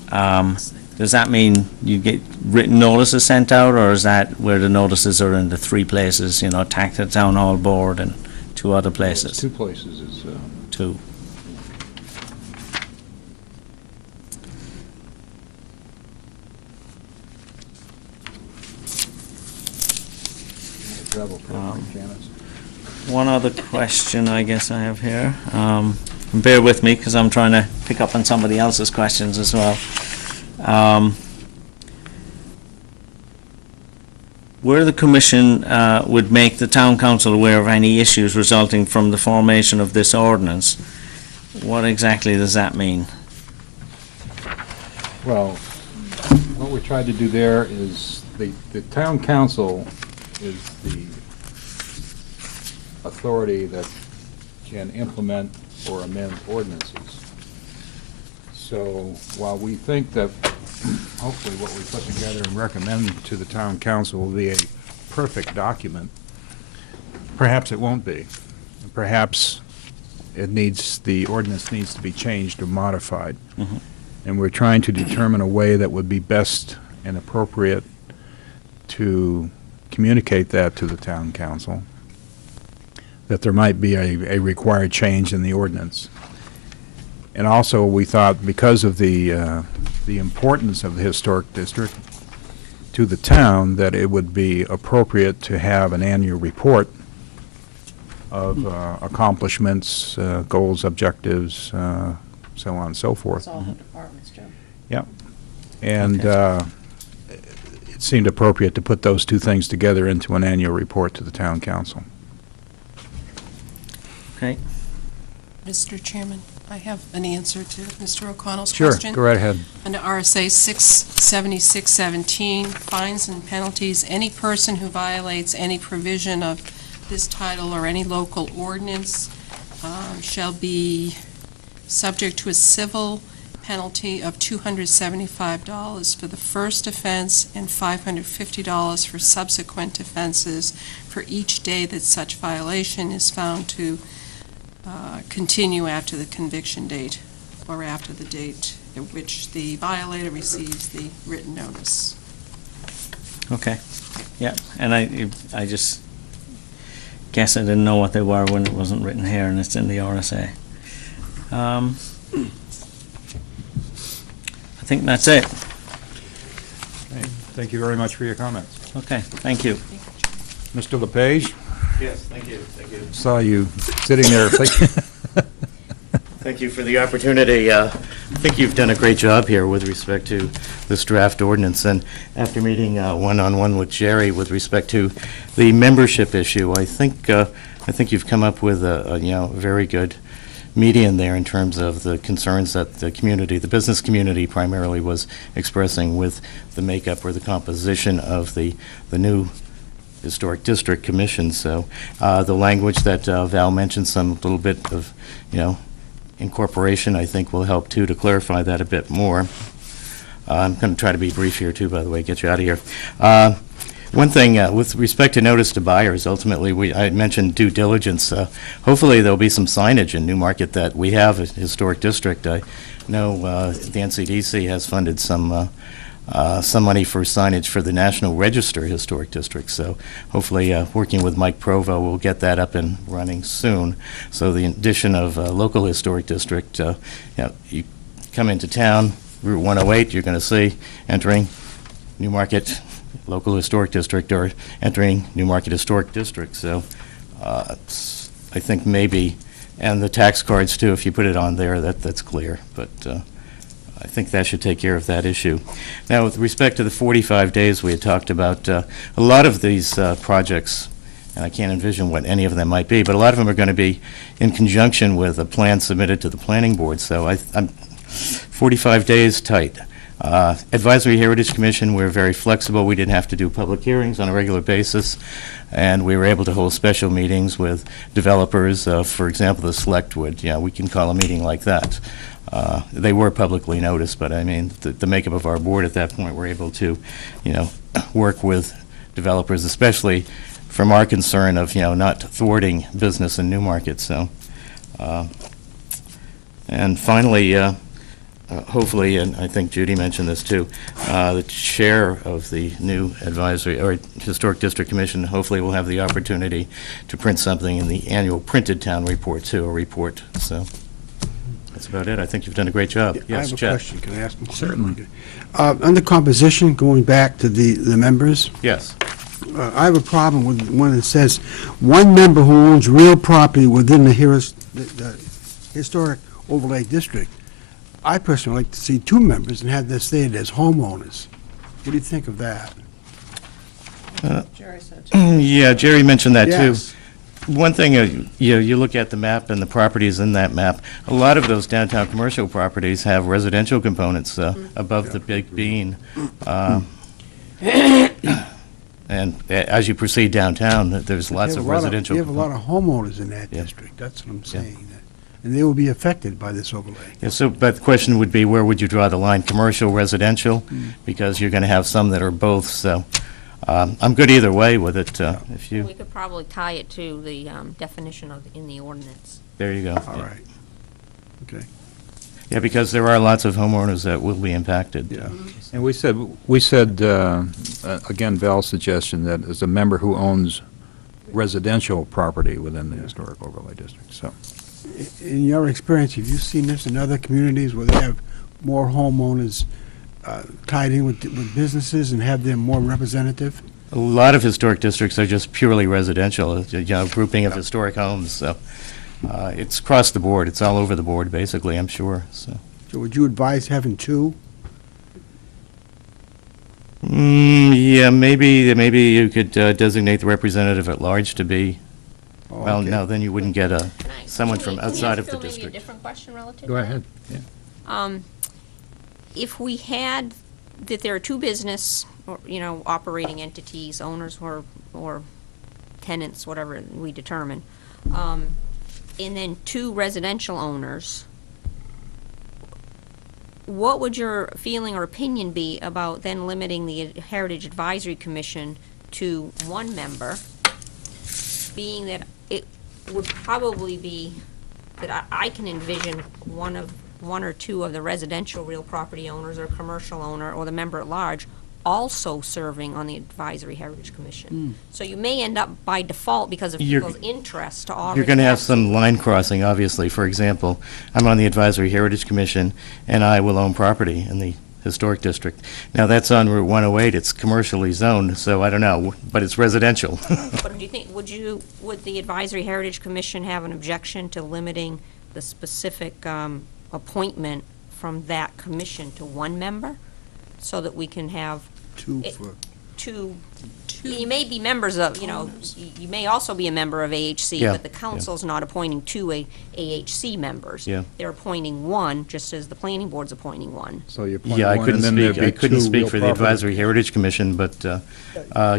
does that mean you get written notices sent out, or is that where the notices are in the 3 places, you know, Tacton Town Hall Board and 2 other places? 2 places is, 2. travel program, Janice. One other question I guess I have here. Bear with me because I'm trying to pick up on somebody else's questions as well. Where the commission would make the town council aware of any issues resulting from the formation of this ordinance, what exactly does that mean? Well, what we tried to do there is the town council is the authority that can implement or amend ordinances. So while we think that hopefully what we put together and recommend to the town council will be a perfect document, perhaps it won't be. Perhaps the ordinance needs to be changed or modified. Mm-hmm. And we're trying to determine a way that would be best and appropriate to communicate that to the town council, that there might be a required change in the ordinance. And also, we thought because of the importance of the historic district to the town, that it would be appropriate to have an annual report of accomplishments, goals, objectives, so on and so forth. It's all the departments, Joe. Yep. And it seemed appropriate to put those 2 things together into an annual report to the town council. Okay. Mr. Chairman, I have an answer to Mr. O'Connell's Sure, question. go right ahead. Under RSA 67617, fines and penalties, any person who violates any provision of this title or any local ordinance shall be subject to a civil penalty of $275 for the first offense and $550 for subsequent offenses for each day that such violation is found to continue after the conviction date or after the date at which the violator receives the written notice. Okay. Yeah, and I just guess I didn't know what they were when it wasn't written here and it's in the RSA. I think that's it. Okay. Thank you very much for your comments. Okay, thank you. Mr. LePage, Yes, thank you, thank you. saw you sitting there thinking. Thank you for the opportunity. I think you've done a great job here with respect to this draft ordinance, and after meeting one-on-one with Jerry with respect to the membership issue, I think you've come up with a very good median there in terms of the concerns that the community, the business community primarily, was expressing with the makeup or the composition of the new Historic District Commission. So the language that Val mentioned, some little bit of, incorporation, I think will help too to clarify that a bit more. I'm going to try to be brief here too, by the way, get you out of here. One thing, with respect to notice to buyers, ultimately, I mentioned due diligence. Hopefully there'll be some signage in Newmarket that we have a historic district. I know the NCDC has funded some money for signage for the National Register Historic District. So hopefully, working with Mike Provo, we'll get that up and running soon. So the addition of a local historic district, you come into town, Route 108, you're going to see entering Newmarket Local Historic District or entering Newmarket Historic District. So I think maybe, and the tax cards too, if you put it on there, that's clear. But I think that should take care of that issue. Now, with respect to the 45 days we had talked about, a lot of these projects and I can't envision what any of them might be, but a lot of them are going to be in conjunction with a plan submitted to the planning board, so I'm 45 days tight. Advisory Heritage Commission, we're very flexible. We didn't have to do public hearings on a regular basis, and we were able to hold special meetings with developers. For example, the Select would, we can call a meeting like that. They were publicly noticed, but I mean, the makeup of our board at that point, we're able to, work with developers, especially from our concern of, not thwarting business in Newmarket. So, and finally, hopefully, and I think Judy mentioned this too, the chair of the new advisory or Historic District Commission hopefully will have the opportunity to print something in the annual printed town report too, a report. So that's about it. I think you've done a great job. I Yes, have a Chet. question. Can I ask them? Certainly. Under composition, going back to the members, Yes. I have a problem with one that says, one member who owns real property within the historic overlay district. I personally like to see two members and have this stated as homeowners. What do you think of that? Jerry said. Yeah, Jerry mentioned that too. Yes. One thing, you look at the map and the properties in that map, a lot of those downtown commercial properties have residential components above the big bean. And as you proceed downtown, there's lots of residential. You have a lot of homeowners in that district, that's what I'm saying. And they will be affected by this overlay. Yeah, so, but the question would be, where would you draw the line, commercial, residential? Because you're going to have some that are both, so I'm good either way with it. If you, We could probably tie it to the definition in the ordinance. there you go. All right. Okay. Yeah, because there are lots of homeowners that will be impacted. Yeah. And we said, again, Val's suggestion that as a member who owns residential property within the historic overlay district, so. In your experience, have you seen this in other communities where they have more homeowners tied in with businesses and have them more representative? A lot of historic districts are just purely residential, grouping of historic homes, so it's across the board. It's all over the board, basically, I'm sure, so. So would you advise having two? Yeah, maybe you could designate the representative at large to be, well, Okay. no, then you wouldn't get someone from outside of the Can I ask Phil maybe a district. different question relative Go to that? ahead. Yeah. If we had, that there are two business, or, operating entities, owners or tenants, whatever we determine, and then two residential owners, what would your feeling or opinion be about then limiting the Heritage Advisory Commission to one member, being that it would probably be that I can envision one or two of the residential real property owners or commercial owner or the member at large also serving on the Advisory Heritage Commission. So you may end up by default, because of You're- people's interest, to already You're going to have two. some line crossing, obviously. For example, I'm on the Advisory Heritage Commission, and I will own property in the Historic District. Now, that's on Route 108. It's commercially zoned, so I don't know, but it's residential. But do you think, would the Advisory Heritage Commission have an objection to limiting the specific appointment from that commission to one member? So that we can have Two It- for, two, you may be members of, you may also be a member of AHC, Yeah, but the council's not appointing two AHC members. Yeah. They're appointing one, just as the planning board's appointing one. So you appoint Yeah, I one, couldn't and then there'd speak, I be couldn't two speak real for the property. Advisory Heritage Commission, but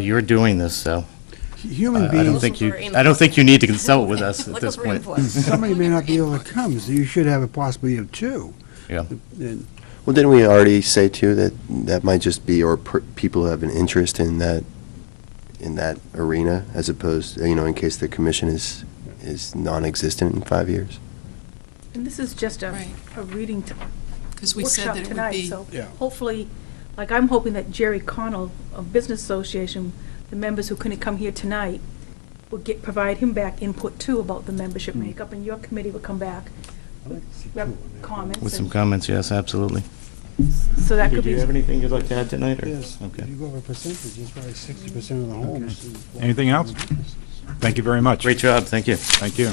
you're doing this, so human I don't beings, think you, Looking for I don't think you need to consult with us at Looking this for point. input. somebody may not be able to come, so you should have a possibility of two. Yeah. And Well, didn't we already say too that that might just be, or people who have an interest in that arena, as opposed, in case the commission is non-existent in 5 years? And this is just a Right. reading Because we said workshop that it would tonight, be, so Yeah. hopefully, like, I'm hoping that Jerry Connell of Business Association, the members who couldn't come here tonight, will provide him back input too about the membership makeup, and your committee will come back with comments. With some and- comments, yes, absolutely. So that could Do be. you have anything you'd like to add tonight, or? yes, Okay. if you go over percentage, it's probably 60% of the homes. Anything else? Thank you very much. Great job, thank you. Thank you.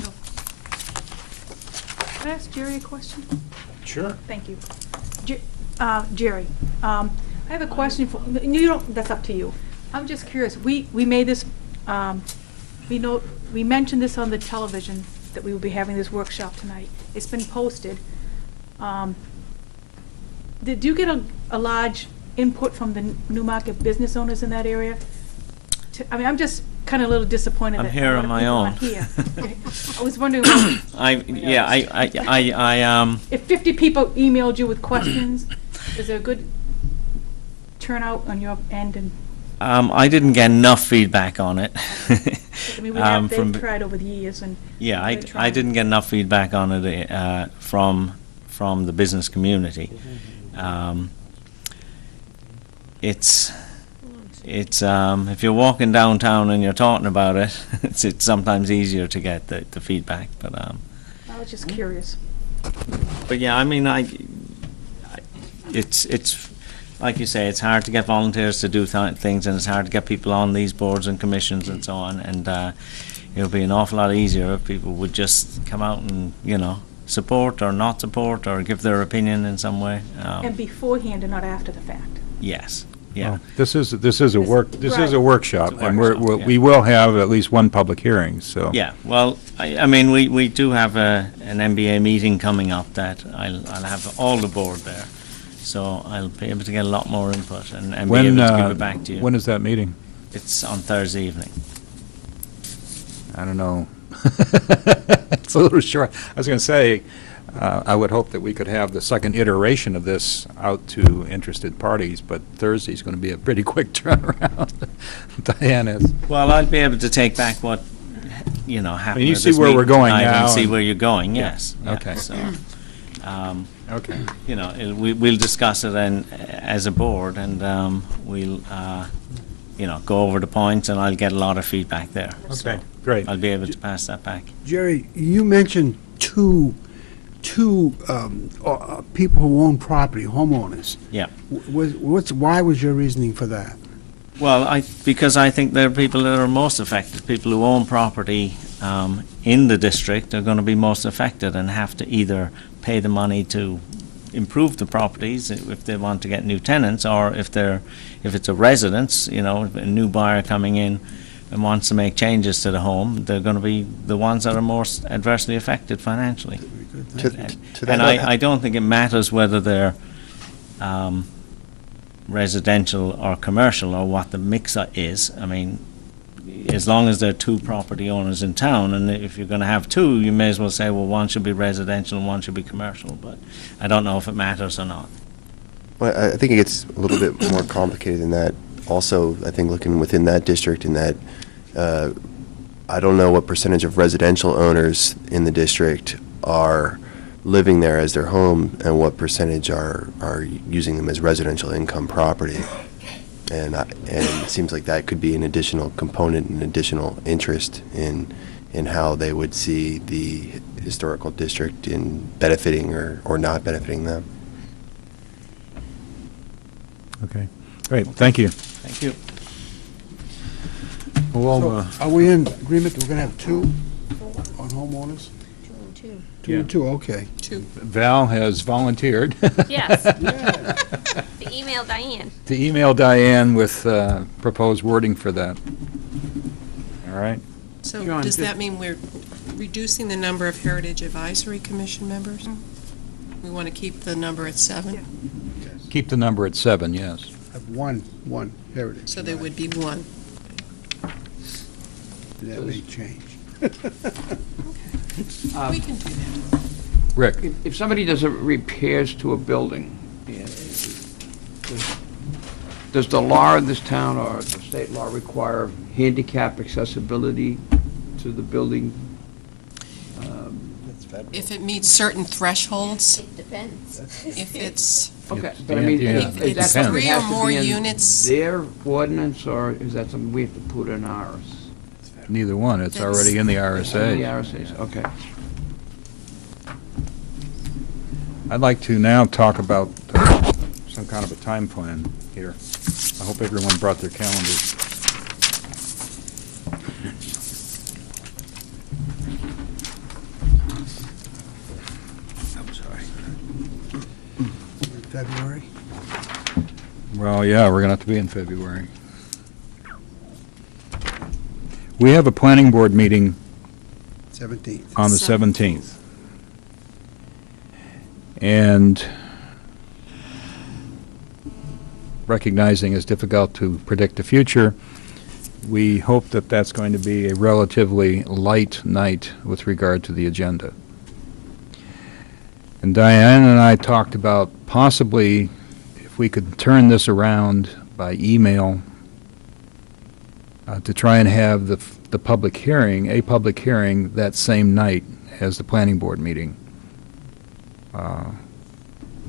Can I ask Jerry a question? Sure. Thank you. Jerry, I have a question for, you don't, that's up to you. I'm just curious, we made this, we mentioned this on the television, that we will be having this workshop tonight. It's been posted. Did you get a large input from the Newmarket business owners in that area? I mean, I'm just kind of a little disappointed I'm that here a lot on of my people own. aren't here. I was wondering, well, if 50 people emailed you with questions, is there a good turnout on your end? And I didn't get enough feedback on it. I mean, from- they've tried over the years, and Yeah, they're I trying. didn't get enough feedback on it from the business community. It's if you're walking downtown and you're talking about it, it's sometimes easier to get the feedback. But I was just curious. yeah, I mean, it's like you say, it's hard to get volunteers to do things, and it's hard to get people on these boards and commissions and so on. And it'll be an awful lot easier if people would just come out and support or not support or give their opinion in some way. And beforehand and not after the fact. Yes. Yeah. Well, This is a Right. workshop, It's a and workshop, yeah. we will have at least one public hearing, so. Yeah, well, I mean, we do have an MBA meeting coming up that I'll have all the board there. So I'll be able to get a lot more input and be able to give it back to you. When is that meeting? It's on Thursday evening. I don't know. It's a little short. I was going to say, I would hope that we could have the second iteration of this out to interested parties, but Thursday's going to be a pretty quick turnaround. Diane is. Well, I'll be able to take back what, happened. you at see this where we're meeting going tonight now And see and- where you're going, Yeah. yes. Okay. So, Okay. we'll discuss it as a board, and we'll, go over the points, and I'll get a lot of feedback there. So Okay, great. I'll be able to pass that back. Jerry, you mentioned two people who own property, homeowners. Yeah. Why was your reasoning for that? Well, because I think they're people that are most affected. People who own property in the district are going to be most affected and have to either pay the money to improve the properties if they want to get new tenants, or if it's a residence, a new buyer coming in and wants to make changes to the home, they're going to be the ones that are most adversely affected financially. To that And end, I don't think it matters whether they're residential or commercial or what the mix is. I mean, as long as there are two property owners in town, and if you're going to have two, you may as well say, well, one should be residential and one should be commercial. But I don't know if it matters or not. Well, I think it gets a little bit more complicated than that. Also, I think looking within that district, in that I don't know what percentage of residential owners in the district are living there as their home, and what percentage are using them as residential income property. And it seems like that could be an additional component, an additional interest in how they would see the historical district in benefiting or not benefiting them. Okay, great, thank you. Thank you. Well, Are we in agreement that we're going to have two on homeowners? Two and two, okay. Val has volunteered Yes. Yeah. To email Diane. to email Diane with proposed wording for that. All right? So John, does just- that mean we're reducing the number of Heritage Advisory Commission members? We want to keep the number at 7, Keep the number at 7, yes. Have one heritage. so there would be 1. That may change. We can do that. Rick? If somebody does repairs to a building, does the law in this town or the state law require handicap accessibility to the building? If it meets certain thresholds, It depends. if it's, Okay, but I mean, Yeah, is it that depends. something that 3 or has to more be in units. their ordinance, or is that something we have to put in ours? Neither one, it's already in the The RSA. RSA's, okay. I'd like to now talk about some kind of a time plan here. I hope everyone brought their calendars. I'm sorry. February? Well, yeah, we're going to have to be in February. We have a planning board meeting 17th. on the 17th. And recognizing it's difficult to predict the future, we hope that that's going to be a relatively light night with regard to the agenda. And Diane and I talked about possibly if we could turn this around by email to try and have the public hearing, a public hearing that same night as the planning board meeting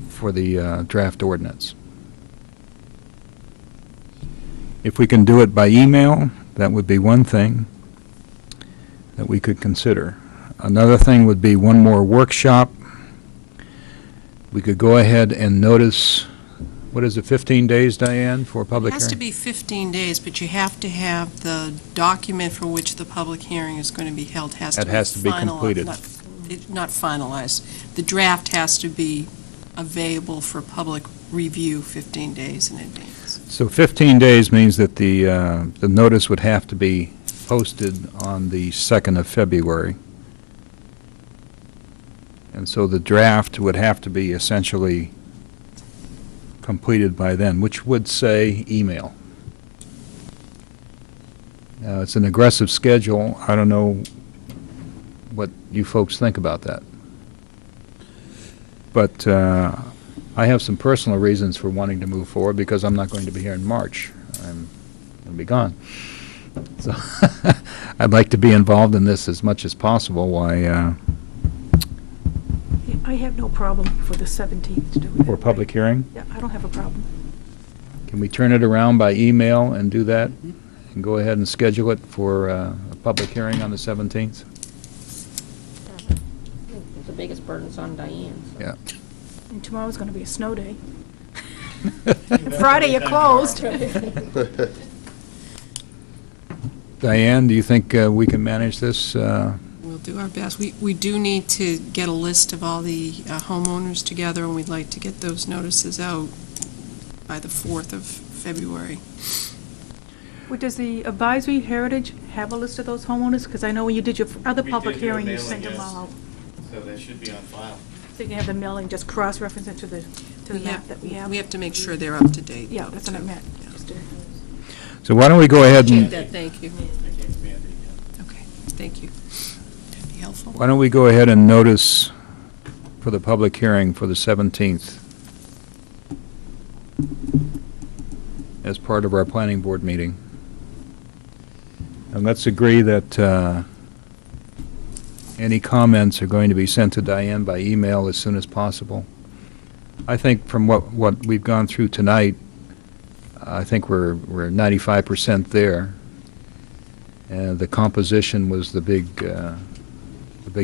for the draft ordinance. If we can do it by email, that would be one thing that we could consider. Another thing would be one more workshop. We could go ahead and notice, what is it, 15 days, Diane, for a It public has hearing? to be 15 days, but you have to have the document for which the public hearing is going to be held has to That be has to be finali- completed. Not finalized. The draft has to be available for public review 15 days in advance. So 15 days means that the notice would have to be posted on the 2nd of February. And so the draft would have to be essentially completed by then, which would say email. Now, it's an aggressive schedule. I don't know what you folks think about that. But I have some personal reasons for wanting to move forward because I'm not going to be here in March. I'm going to be gone. So I'd like to be involved in this as much as possible. Why, I have no problem for the 17th to do it. for a public hearing? Yeah, I don't have a problem. Can we turn it around by email and do that? And go ahead and schedule it for a public hearing on the 17th? The biggest burden's on Diane. So. Yeah. And tomorrow's going to be a snow day. Friday, you're closed. Diane, do you think we can manage this? We'll do our best. We do need to get a list of all the homeowners together, and we'd like to get those notices out by the 4th of February. Well, does the Advisory Heritage have a list of those homeowners? Because I know when you did your other We public did do a hearing, you mailing, sent them yes. all out. So that should be on file. So you can have the mailing, just cross-reference it to the map that we have. We have to make sure they're up to date. Yeah, that's what I meant. Just to- So why don't we go ahead Appreciate and, that, thank you. Okay, thank you. That'd be helpful. why don't we go ahead and notice for the public hearing for the 17th as part of our planning board meeting? And let's agree that any comments are going to be sent to Diane by email as soon as possible. I think from what we've gone through tonight, I think we're 95% there. And the composition was the big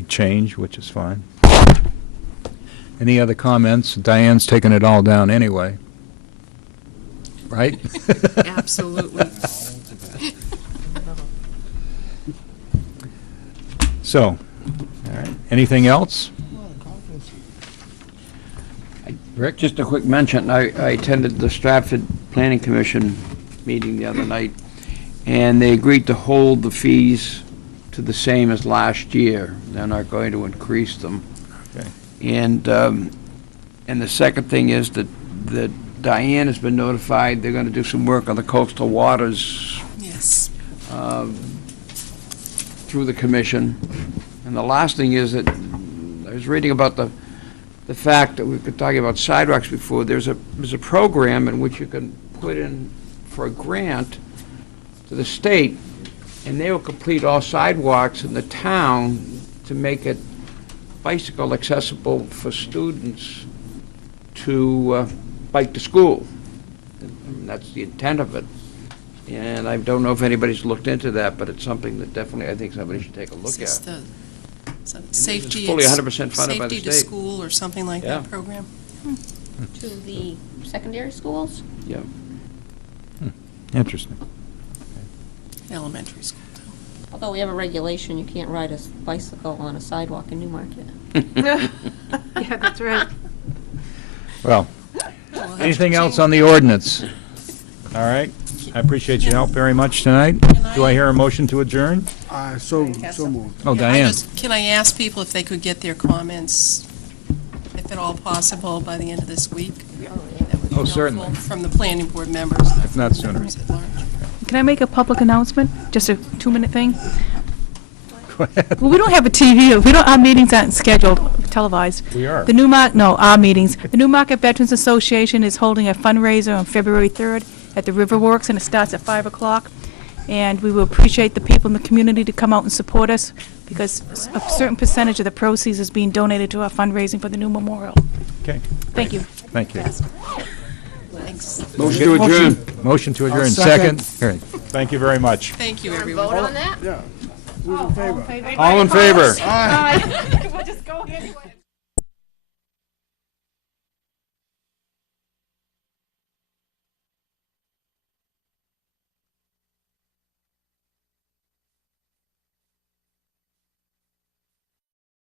change, which is fine. Any other comments? Diane's taken it all down anyway. Right? Absolutely. So, all right. Anything else? Rick? Just a quick mention, I attended the Stratford Planning Commission meeting the other night, and they agreed to hold the fees to the same as last year. They're not going to increase them. Okay. And the second thing is that Diane has been notified, they're gonna do some work on the coastal waters Yes. through the commission. And the last thing is that, I was reading about the fact that we were talking about sidewalks before, there's a program in which you can put in for a grant to the state, and they will complete all sidewalks in the town to make it bicycle accessible for students to bike to school. And that's the intent of it. And I don't know if anybody's looked into that, but it's something that definitely I think somebody should take a look Is this at. the this is safety? fully 100% funded by the Safety to state. school or something like Yeah. that program? To the secondary schools? Yeah. Interesting. Elementary school, too. Although we have a regulation, you can't ride a bicycle on a sidewalk in Newmarket. Yeah, that's right. Well, We'll have to anything else change- on the ordinance? All right. I appreciate your help very much tonight. Do I hear a motion to adjourn? So moved. Oh, Yeah, Diane. Can I ask people if they could get their comments, if at all possible, by the end of this week? That would be Oh, certainly. helpful From the planning board members. If not sooner. members at large. Can I make a public announcement? Just a 2-minute thing? Go ahead. Well, we don't have a TV, our meetings aren't scheduled, televised. We are. The Newmarket, no, our meetings. The Newmarket Veterans Association is holding a fundraiser on February 3rd at the Riverworks, and it starts at 5 o'clock. And we will appreciate the people in the community to come out and support us, because a certain percentage of the proceeds is being donated to our fundraising for the new memorial. Okay, Thank you. thank you. Thanks. Motion to adjourn. Motion to adjourn, second. second. Here. Thank you very much. Thank you, everyone. Vote on that? Yeah. Who's in favor? All in favor? We'll just go anyway.